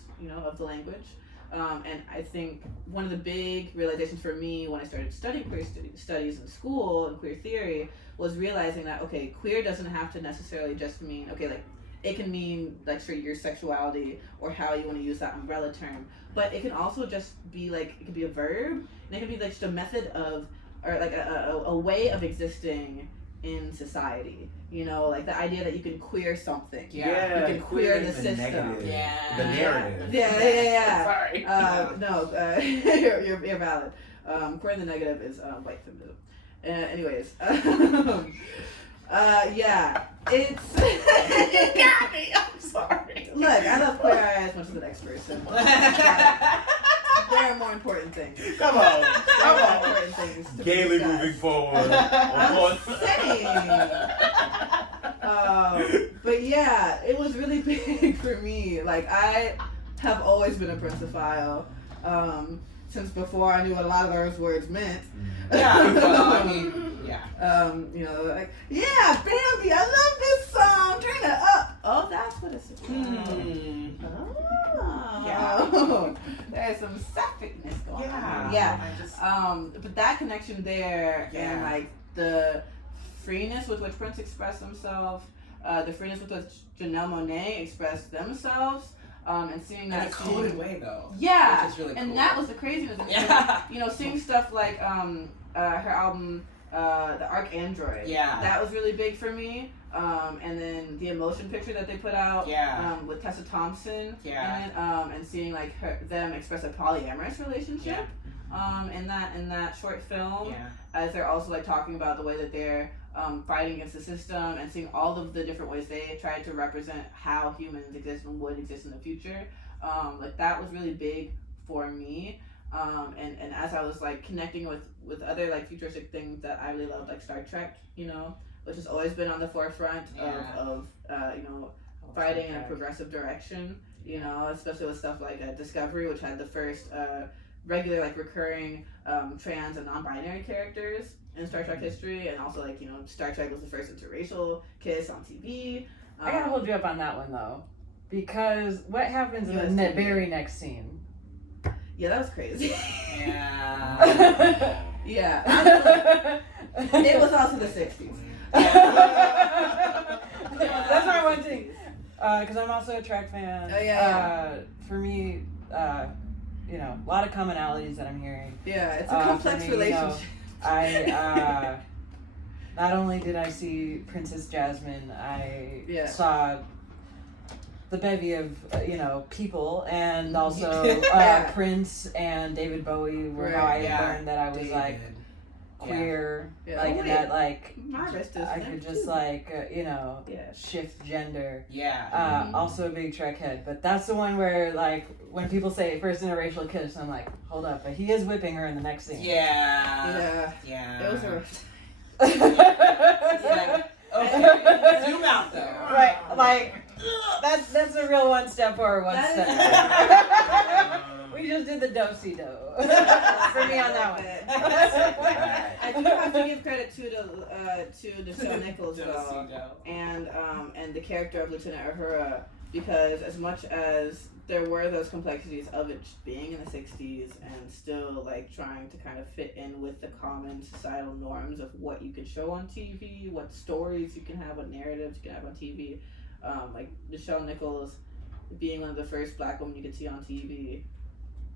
of the language. And I think one of the big realizations for me when I started studying queer studies in school and queer theory was realizing that, okay, queer doesn't have to necessarily just mean, okay, like, it can mean, like, sure, your sexuality or how you want to use that umbrella term, but it can also just be, like, it can be a verb, and it can be, like, just a method of, or, like, a way of existing in society. Like the idea that you can queer something. Yeah. You can queer the system. Negative. Yeah. The narrative. Yeah. Sorry. No, you're valid. Queering the negative is white feminism. Anyways. Yeah. It's. You got me. I'm sorry. Look, I love queer eye as much as the next person. There are more important things. Come on. Important things to Gaily discuss. moving forward. I'm saying. But yeah, it was really big for me. Like, I have always been a Princeophile since before I knew what a lot of those words meant. Yeah. Well, I mean, yeah. Like, yeah, Bambi, I love this song. Turn it up. Oh, that's what it's about. Oh. Yeah. There's some sappicness going on. Yeah. But that connection there, and Yeah. like the freeness with which Prince expressed himself, the freeness with which Janelle Monáe expressed themselves, and seeing In that a coded way, though. Yeah, Which is really and cool. that was the craziness. Yeah. Seeing stuff like her album, The Arc Android. Yeah. That was really big for me. And then the emotion picture that they put out. Yeah. With Tessa Thompson. Yeah. In it, and seeing like them express a polyamorous relationship. In that short film. Yeah. As they're also like talking about the way that they're fighting against the system, and seeing all of the different ways they tried to represent how humans exist and would exist in the future. Like that was really big for me. And as I was like connecting with other like futuristic things that I really loved, like Star Trek, which has always been on the forefront of fighting in a progressive direction, especially with stuff like Discovery, which had the first regular like recurring trans and non-binary characters in Star Trek history, and also like Star Trek was the first interracial kiss on TV. I gotta hold you up on that one though, because what happens in the very next scene? Yeah, that was crazy. Yeah. Yeah. It was also the 60s. That's my one thing, because I'm also a track fan. Oh, yeah. For me, a lot of commonalities that I'm hearing. Yeah, it's a complex relationship. I not only did I see Princess Jasmine, I saw the bevy of people, and also Prince and David Bowie were how I learned that I was like queer, like and that like I could just like shift gender. Yeah. Also a big Trek head, but that's the one where like when people say first interracial kiss, I'm like, hold up, but he is whipping her in the next scene. Yeah. It was a rough. Okay. Zoom out though. Right, like that's a real one step forward, one step back. We just did the do-si-do for me on that one. I do have to give credit to to Nichelle Nichols though, and the character of Lieutenant Uhura, because as much as there were those complexities of it being in the 60s and still like trying to kind of fit in with the common societal norms of what you can show on TV, what stories you can have, what narratives you can have on TV, like Nichelle Nichols being one of the first Black women you could see on TV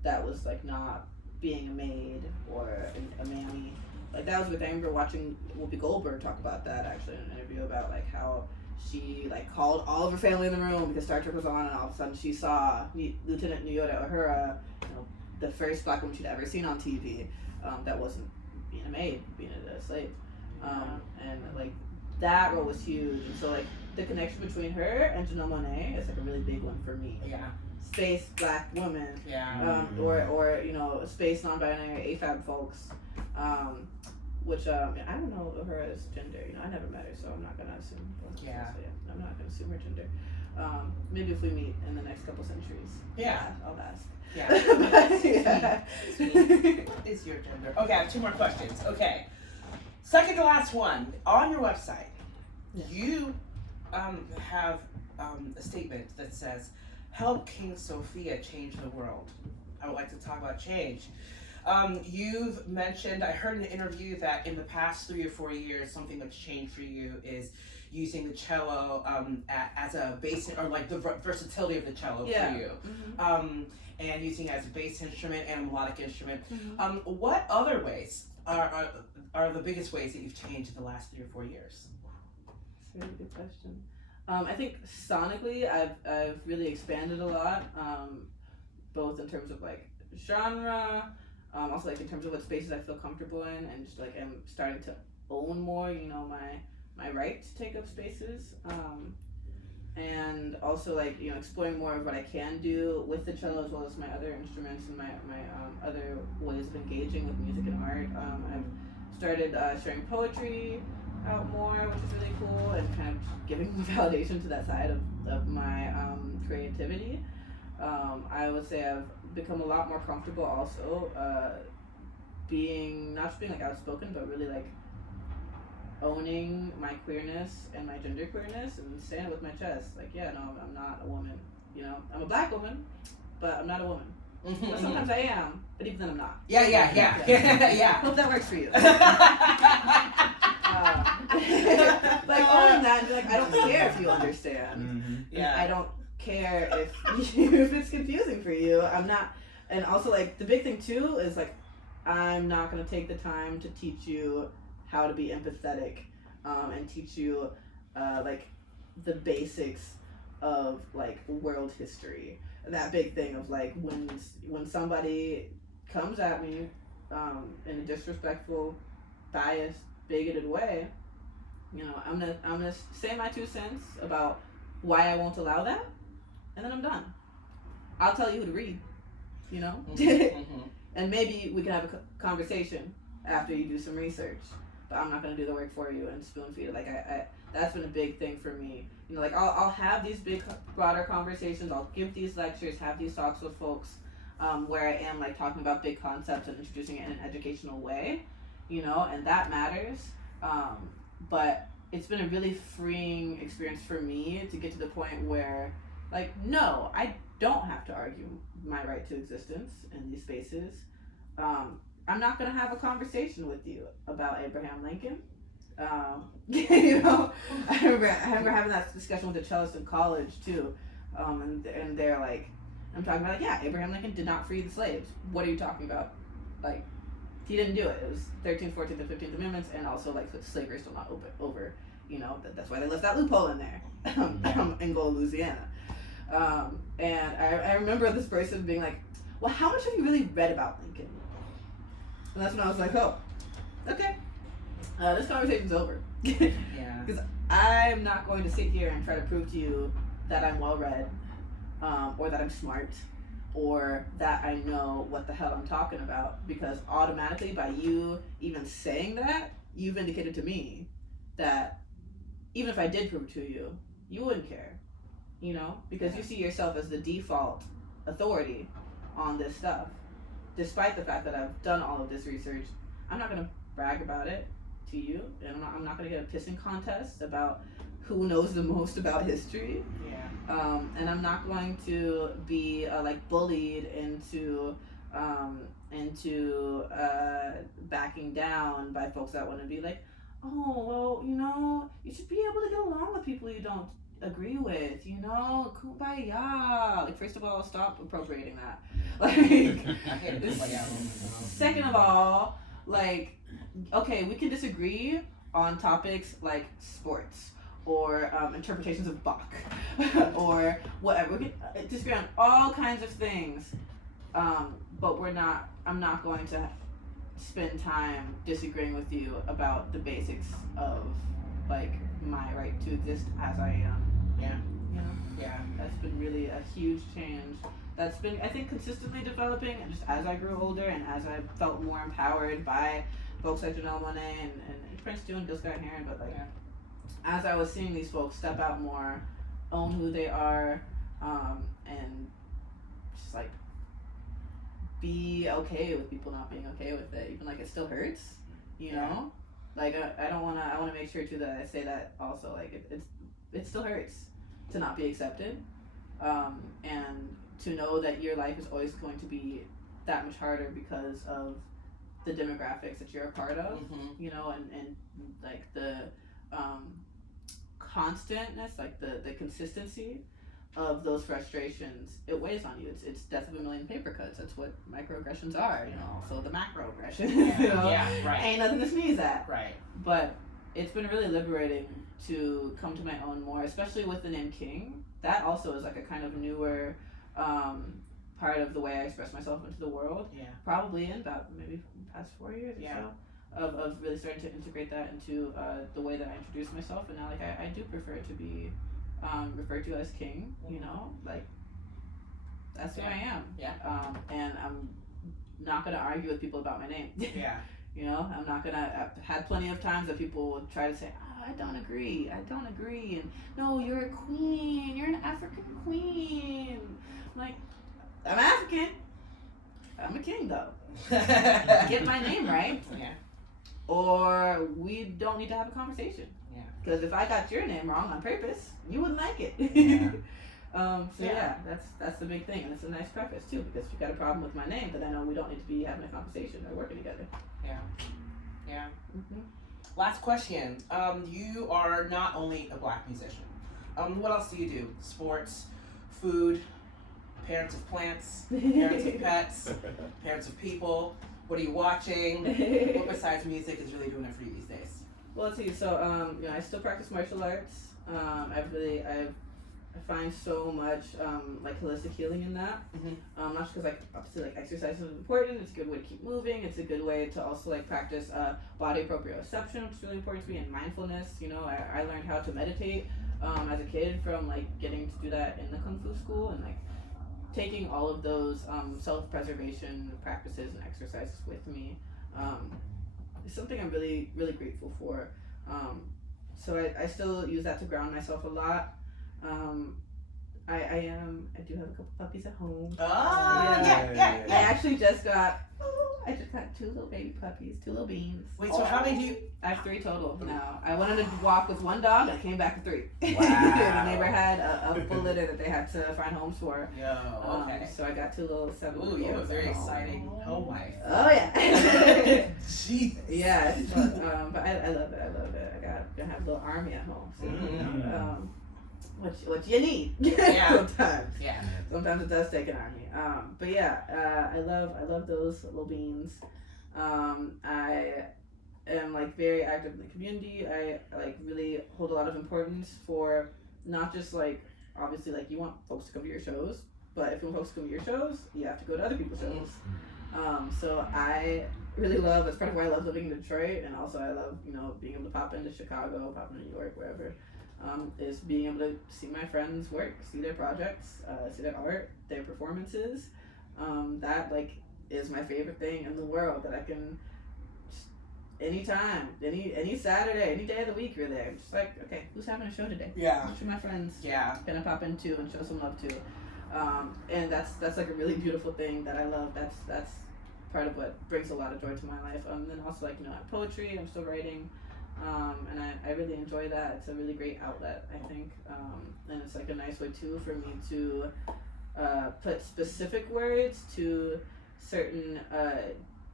that was like not being a maid or a mammy. Like that was what I remember watching Whoopi Goldberg talk about that actually in an interview about like how she like called all of her family in the room because Star Trek was on, and all of a sudden she saw Lieutenant Nyota Uhura, you know, the first Black woman she'd ever seen on TV, that wasn't being a maid, being a slave, and like that role was huge. And so like the connection between her and Janelle Monáe is like a really big one for me. Yeah. Space Black woman, or you know, space non-binary AFAB folks, which I don't know her as gender. You know, I never met her, so I'm not gonna assume. I'm not gonna assume her gender. Maybe if we meet in the next couple centuries, I'll ask. Yeah. It's your gender. Okay, I have 2 more questions. Okay, second to last one. On your website, you have a statement that says, "Help King Sophia change the world." I would like to talk about change. You've mentioned, I heard in an interview that in the past 3 or 4 years, something that's changed for you is using the cello as a bass, or like the versatility of the cello for you. Mm-hmm. And using it as a bass instrument and a melodic instrument. Mm-hmm. What other ways are the biggest ways that you've changed in the last 3 or 4 years? That's a really good question. I think sonically, I've really expanded a lot, both in terms of like genre, also like in terms of what spaces I feel comfortable in, and just like I'm starting to own more, you know, my right to take up spaces, and also like, you know, exploring more of what I can do with the cello as well as my other instruments and my other ways of engaging with music and art. I've started sharing poetry out more, which is really cool, and kind of giving validation to that side of my creativity. I would say I've become a lot more comfortable also being, not just being like outspoken, but really like owning my queerness and my gender queerness and saying it with my chest. Like, yeah, no, I'm not a woman. You know, I'm a Black woman, but I'm not a woman. Mm-hmm. But sometimes I am, but even then I'm not. Yeah. Hope that works for you. Like owning that and be like, I don't care if you understand. Mm-hmm. Yeah. I don't care if it's confusing for you. I'm not. And also like the big thing too is like, I'm not gonna take the time to teach you how to be empathetic, and teach you like the basics of like world history. That big thing of like when somebody comes at me in a disrespectful, biased, bigoted way, you know, I'm gonna say my 2 cents about why I won't allow that, and then I'm done. I'll tell you who to read, you know, and maybe we can have a conversation after you do some research. But I'm not gonna do the work for you and spoon feed it. Like I that's been a big thing for me. You know, like I'll have these big, broader conversations. I'll give these lectures, have these talks with folks, where I am like talking about big concepts and introducing it in an educational way. You know, and that matters. But it's been a really freeing experience for me to get to the point where, like, no, I don't have to argue my right to existence in these spaces. I'm not going to have a conversation with you about Abraham Lincoln. You know, I remember having that discussion with the cellist in college too. And they're like, I'm talking about, like, yeah, Abraham Lincoln did not free the slaves. What are you talking about? Like, he didn't do it. It was 13th, 14th, and 15th Amendments, and also like slavery is still not over. You know, that's why they left that loophole in there, in Gold, Louisiana. And I remember this person being like, well, how much have you really read about Lincoln? And that's when I was like, oh, okay, this conversation's over. Yeah. Because I'm not going to sit here and try to prove to you that I'm well-read, or that I'm smart, or that I know what the hell I'm talking about, because automatically by you even saying that, you've indicated to me that even if I did prove it to you, you wouldn't care, you know, because you see yourself as the default authority on this stuff. Despite the fact that I've done all of this research, I'm not going to brag about it to you, and I'm not gonna get a pissing contest about who knows the most about history. Yeah. And I'm not going to be like bullied into backing down by folks that want to be like, oh well, you should be able to get along with people you don't agree with, kumbaya. Like, first of all, stop appropriating that. Like, I hate it. second of all, like, okay, we can disagree on topics like sports or interpretations of Bach or whatever. We can disagree on all kinds of things, but I'm not going to spend time disagreeing with you about the basics of like my right to exist as I am. Yeah. Yeah. That's been really a huge change. That's been, I think, consistently developing, and just as I grew older and as I felt more empowered by folks like Janelle Monáe and Prince Stu and Gil Scott Heron, but like as I was seeing these folks step out more, own who they are, and just like be okay with people not being okay with it, even like it still hurts, you know. Like I want to make sure too that I say that also, like it still hurts to not be accepted, and to know that your life is always going to be that much harder because of the demographics that you're a part of, and like the constantness, like the consistency of those frustrations, it weighs on you. It's death of a million paper cuts. That's what microaggressions are, So the macroaggression, right. ain't nothing to sneeze at. Right. But it's been really liberating to come to my own more, especially with the name King. That also is like a kind of newer part of the way I express myself into the world. Yeah. Probably in about maybe the past 4 years or so. Of really starting to integrate that into the way that I introduce myself, and now like I do prefer to be referred to as King, like that's who I am. Yeah. And I'm not gonna argue with people about my name. Yeah. I'm not gonna. I've had plenty of times that people will try to say, oh, I don't agree, and no, you're a queen, you're an African queen. I'm like, I'm African. I'm a king though. Get my name right. Yeah. Or we don't need to have a conversation. Yeah. Because if I got your name wrong on purpose, you wouldn't like it. Yeah. That's the big thing, and it's a nice preface too, because if you've got a problem with my name, then I know we don't need to be having a conversation or working together. Yeah. Yeah. Mm-hmm. Last question. You are not only a Black musician. What else do you do? Sports, food, parents of plants, parents of pets, parents of people. What are you watching? What besides music is really doing it for you these days? Well, let's see. So, I still practice martial arts. I find so much like holistic healing in that. Mm-hmm. Not just because obviously exercise is important. It's a good way to keep moving. It's a good way to also practice body proprioception, which is really important to me, and mindfulness. I learned how to meditate as a kid from getting to do that in the Kung Fu school, and taking all of those self-preservation practices and exercises with me is something I'm really, really grateful for. So I still use that to ground myself a lot. I do have a couple puppies at home. Yeah. I actually just got 2 little baby puppies, 2 little beans. Wait, so how many do you? I have 3 total now. I went on a walk with 1 dog and I came back with 3. Wow. The neighbor had a full litter that they had to find homes for. Yo, okay. So I got 2 little 7. Ooh, you have a very exciting home life. Oh yeah. Jesus. Yeah, but I love it. Gonna have a little army at home. So, what you need. Yeah. Sometimes. Yeah. Sometimes it does take an army. But yeah, I love those little beans. I am very active in the community. I really hold a lot of importance for not just obviously you want folks to come to your shows, but if you want folks to come to your shows, you have to go to other people's shows. So I really love, that's part of why I love living in Detroit, and also I love being able to pop into Chicago, pop into New York, wherever. Is being able to see my friends work, see their projects, see their art, their performances. That is my favorite thing in the world, that I can just anytime, any Saturday, any day of the week you're there. Just okay, who's having a show today? Yeah. Which of my friends can I pop into and show some love to? And that's a really beautiful thing that I love. That's part of what brings a lot of joy to my life. And then also, like, poetry, I'm still writing. And I really enjoy that. It's a really great outlet, I think. And it's like a nice way too for me to put specific words to certain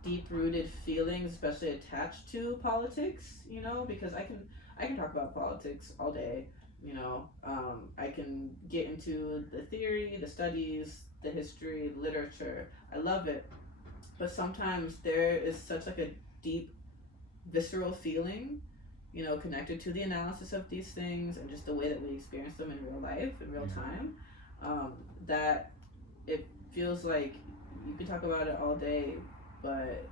deep-rooted feelings, especially attached to politics, because I can talk about politics all day, I can get into the theory, the studies, the history, literature. I love it. But sometimes there is such like a deep, visceral feeling, connected to the analysis of these things and just the way that we experience them in real life, in real time, that it feels like you can talk about it all day, but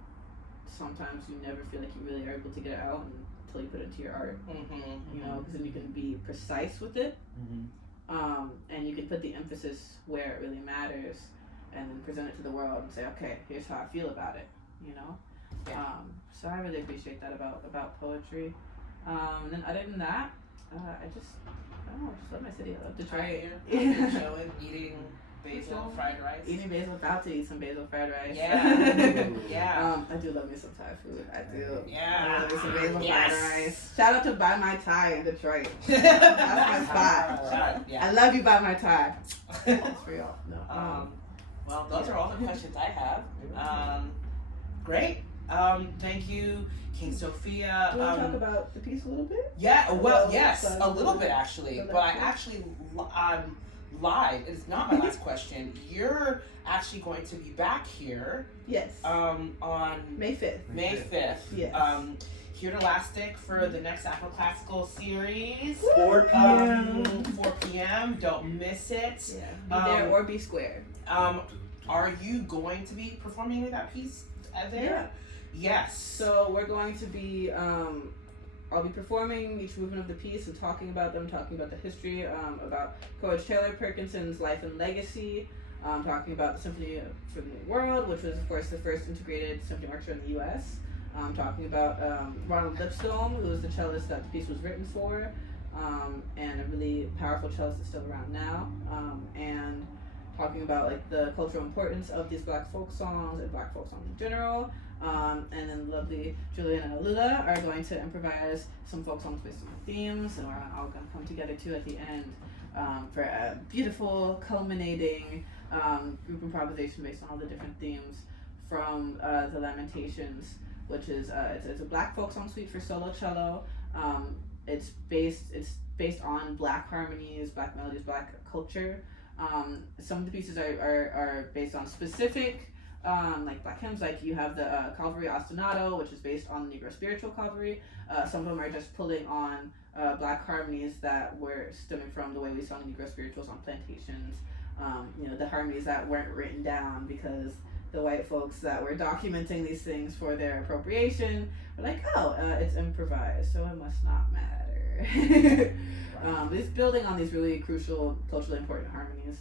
sometimes you never feel like you really are able to get it out until you put it into your art, because then you can be precise with it, and you can put the emphasis where it really matters and then present it to the world and say, okay, here's how I feel about it, so I really appreciate that about poetry. And then other than that, I just love my city. I love Detroit. Chilling, eating basil fried rice. Eating basil, about to eat some basil fried rice. Yeah. Yeah. I do love me some Thai food. I do. Yeah. I love me some basil fried rice. Shout out to Buy My Thai in Detroit. That's my spot. Yeah. I love you, Buy My Thai. That's real. No. Well, those are all the questions I have. Great. Thank you, King Sophia. Do you want to talk about the piece a little bit? Yeah, well, yes, a little bit actually. But I actually lied. It's not my last question. You're actually going to be back here. Yes. On May 5th. May 5th. Yes. Here at Elastic for the next AfriClassical series. 4 p.m. 4 p.m. Don't miss it. Yeah. Be there or be square. Are you going to be performing that piece there? Yeah. Yes. So we're going to be, I'll be performing each movement of the piece and talking about them, talking about the history, about Coach Taylor Perkinson's life and legacy, talking about the Symphony for the New World, which was, of course, the first integrated symphony orchestra in the U.S., talking about Ronald Lipstone, who was the cellist that the piece was written for, and a really powerful cellist that's still around now, and talking about like the cultural importance of these Black folk songs and Black folk songs in general. And then lovely Julian and Oduah are going to improvise some folk songs based on the themes, and we're all going to come together too at the end for a beautiful culminating group improvisation based on all the different themes from the Lamentations, which is it's a Black folk song suite for solo cello. It's based on Black harmonies, Black melodies, Black culture. Some of the pieces are based on specific like Black hymns, like you have the Calvary Ostinato, which is based on the Negro spiritual Calvary. Some of them are just pulling on Black harmonies that were stemming from the way we sung Negro spirituals on plantations. The harmonies that weren't written down because the white folks that were documenting these things for their appropriation were like, it's improvised, so it must not matter. It's building on these really crucial, culturally important harmonies.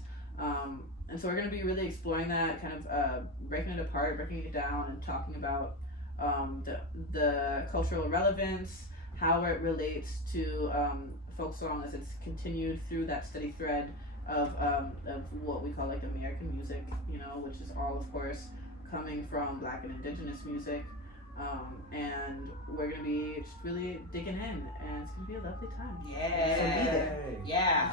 And so we're going to be really exploring that, kind of breaking it apart, breaking it down, and talking about the cultural relevance, how it relates to folk song as it's continued through that steady thread of what we call like American music, which is all, of course, coming from Black and Indigenous music. And we're going to be just really digging in, and it's going to be a lovely time. Yeah. So be there. Yeah.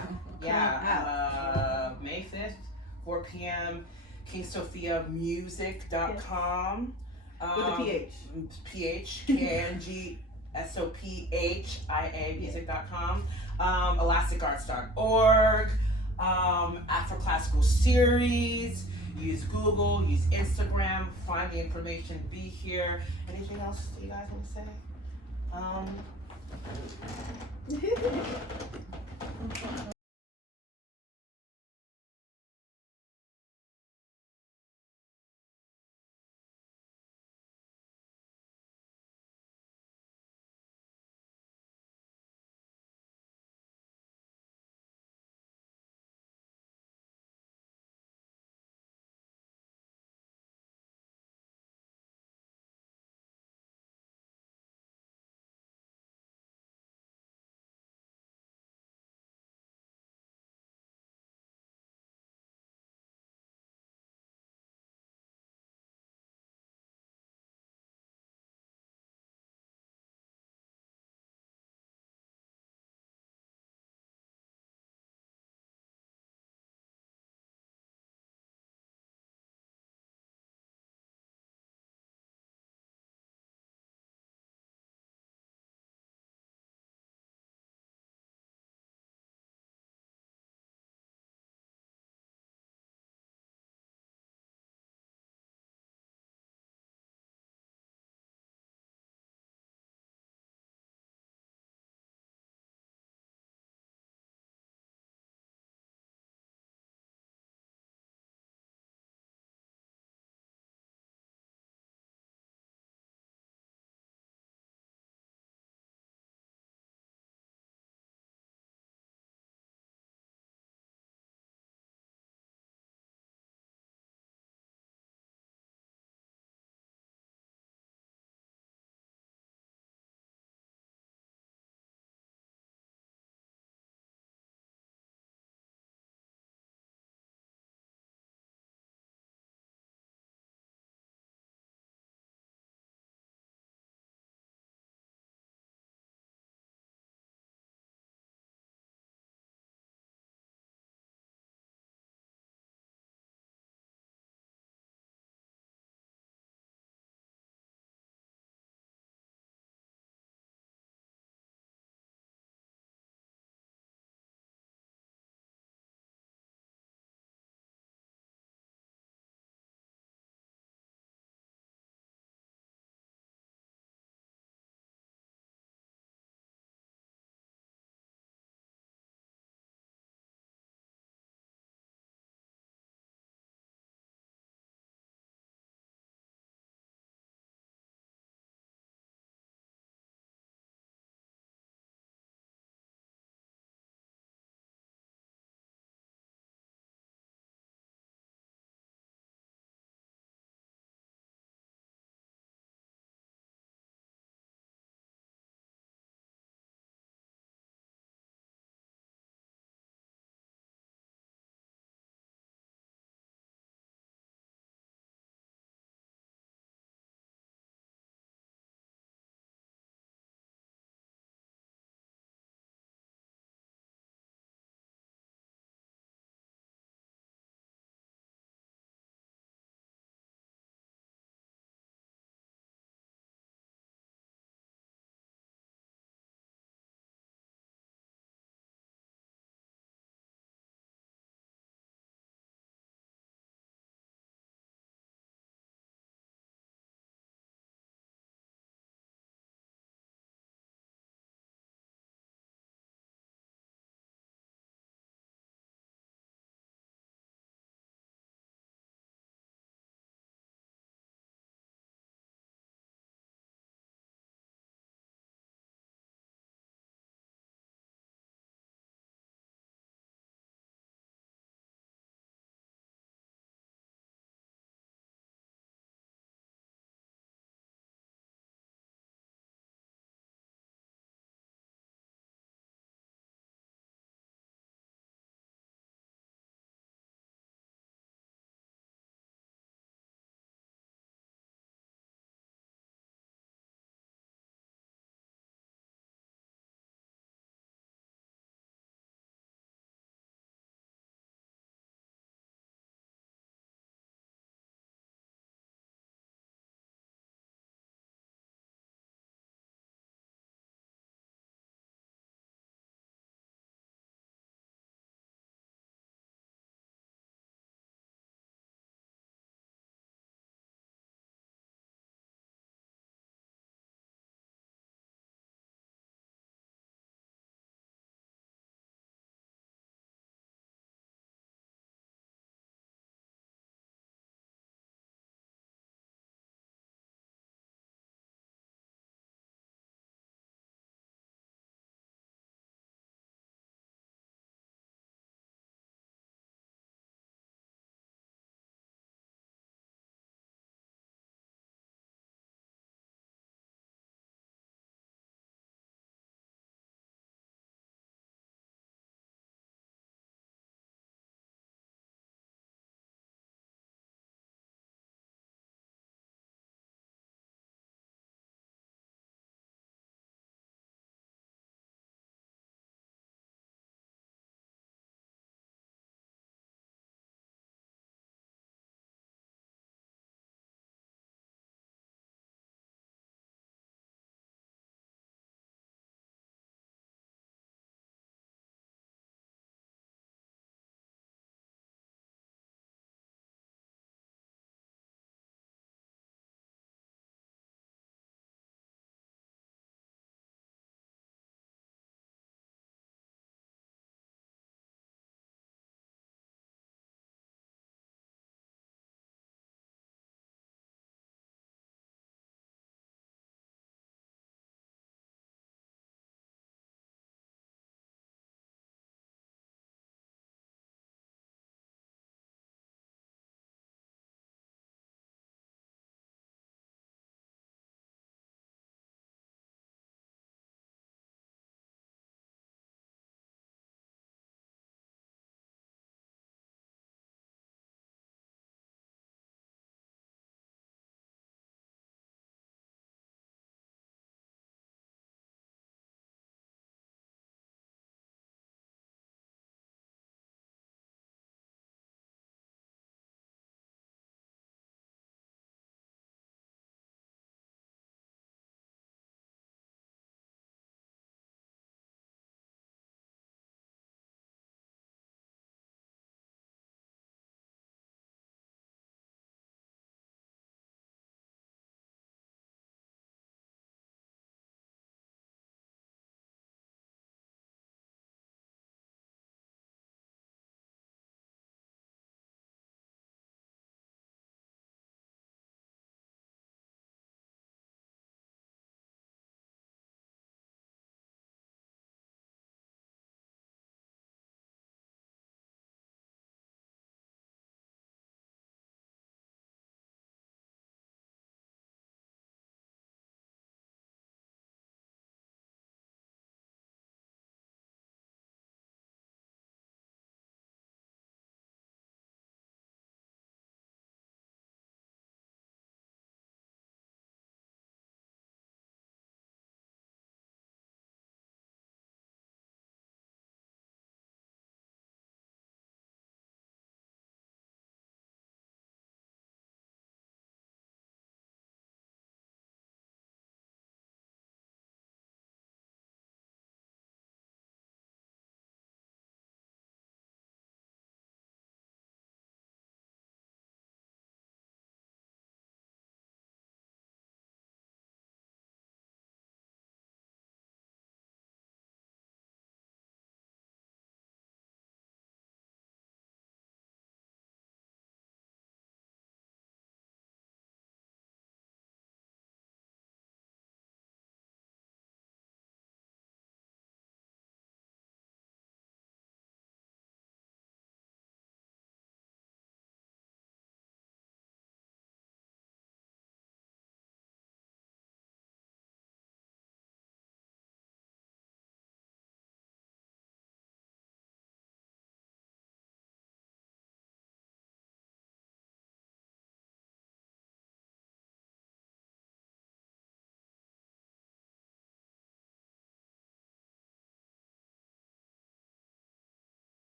May 5th, 4 p.m., KingSophiamusic.com. With a PH. PH, KNGSOPHIA music.com. ElasticArts.org. AfriClassical series. Use Google, use Instagram, find the information, be here. Anything else that you guys want to say?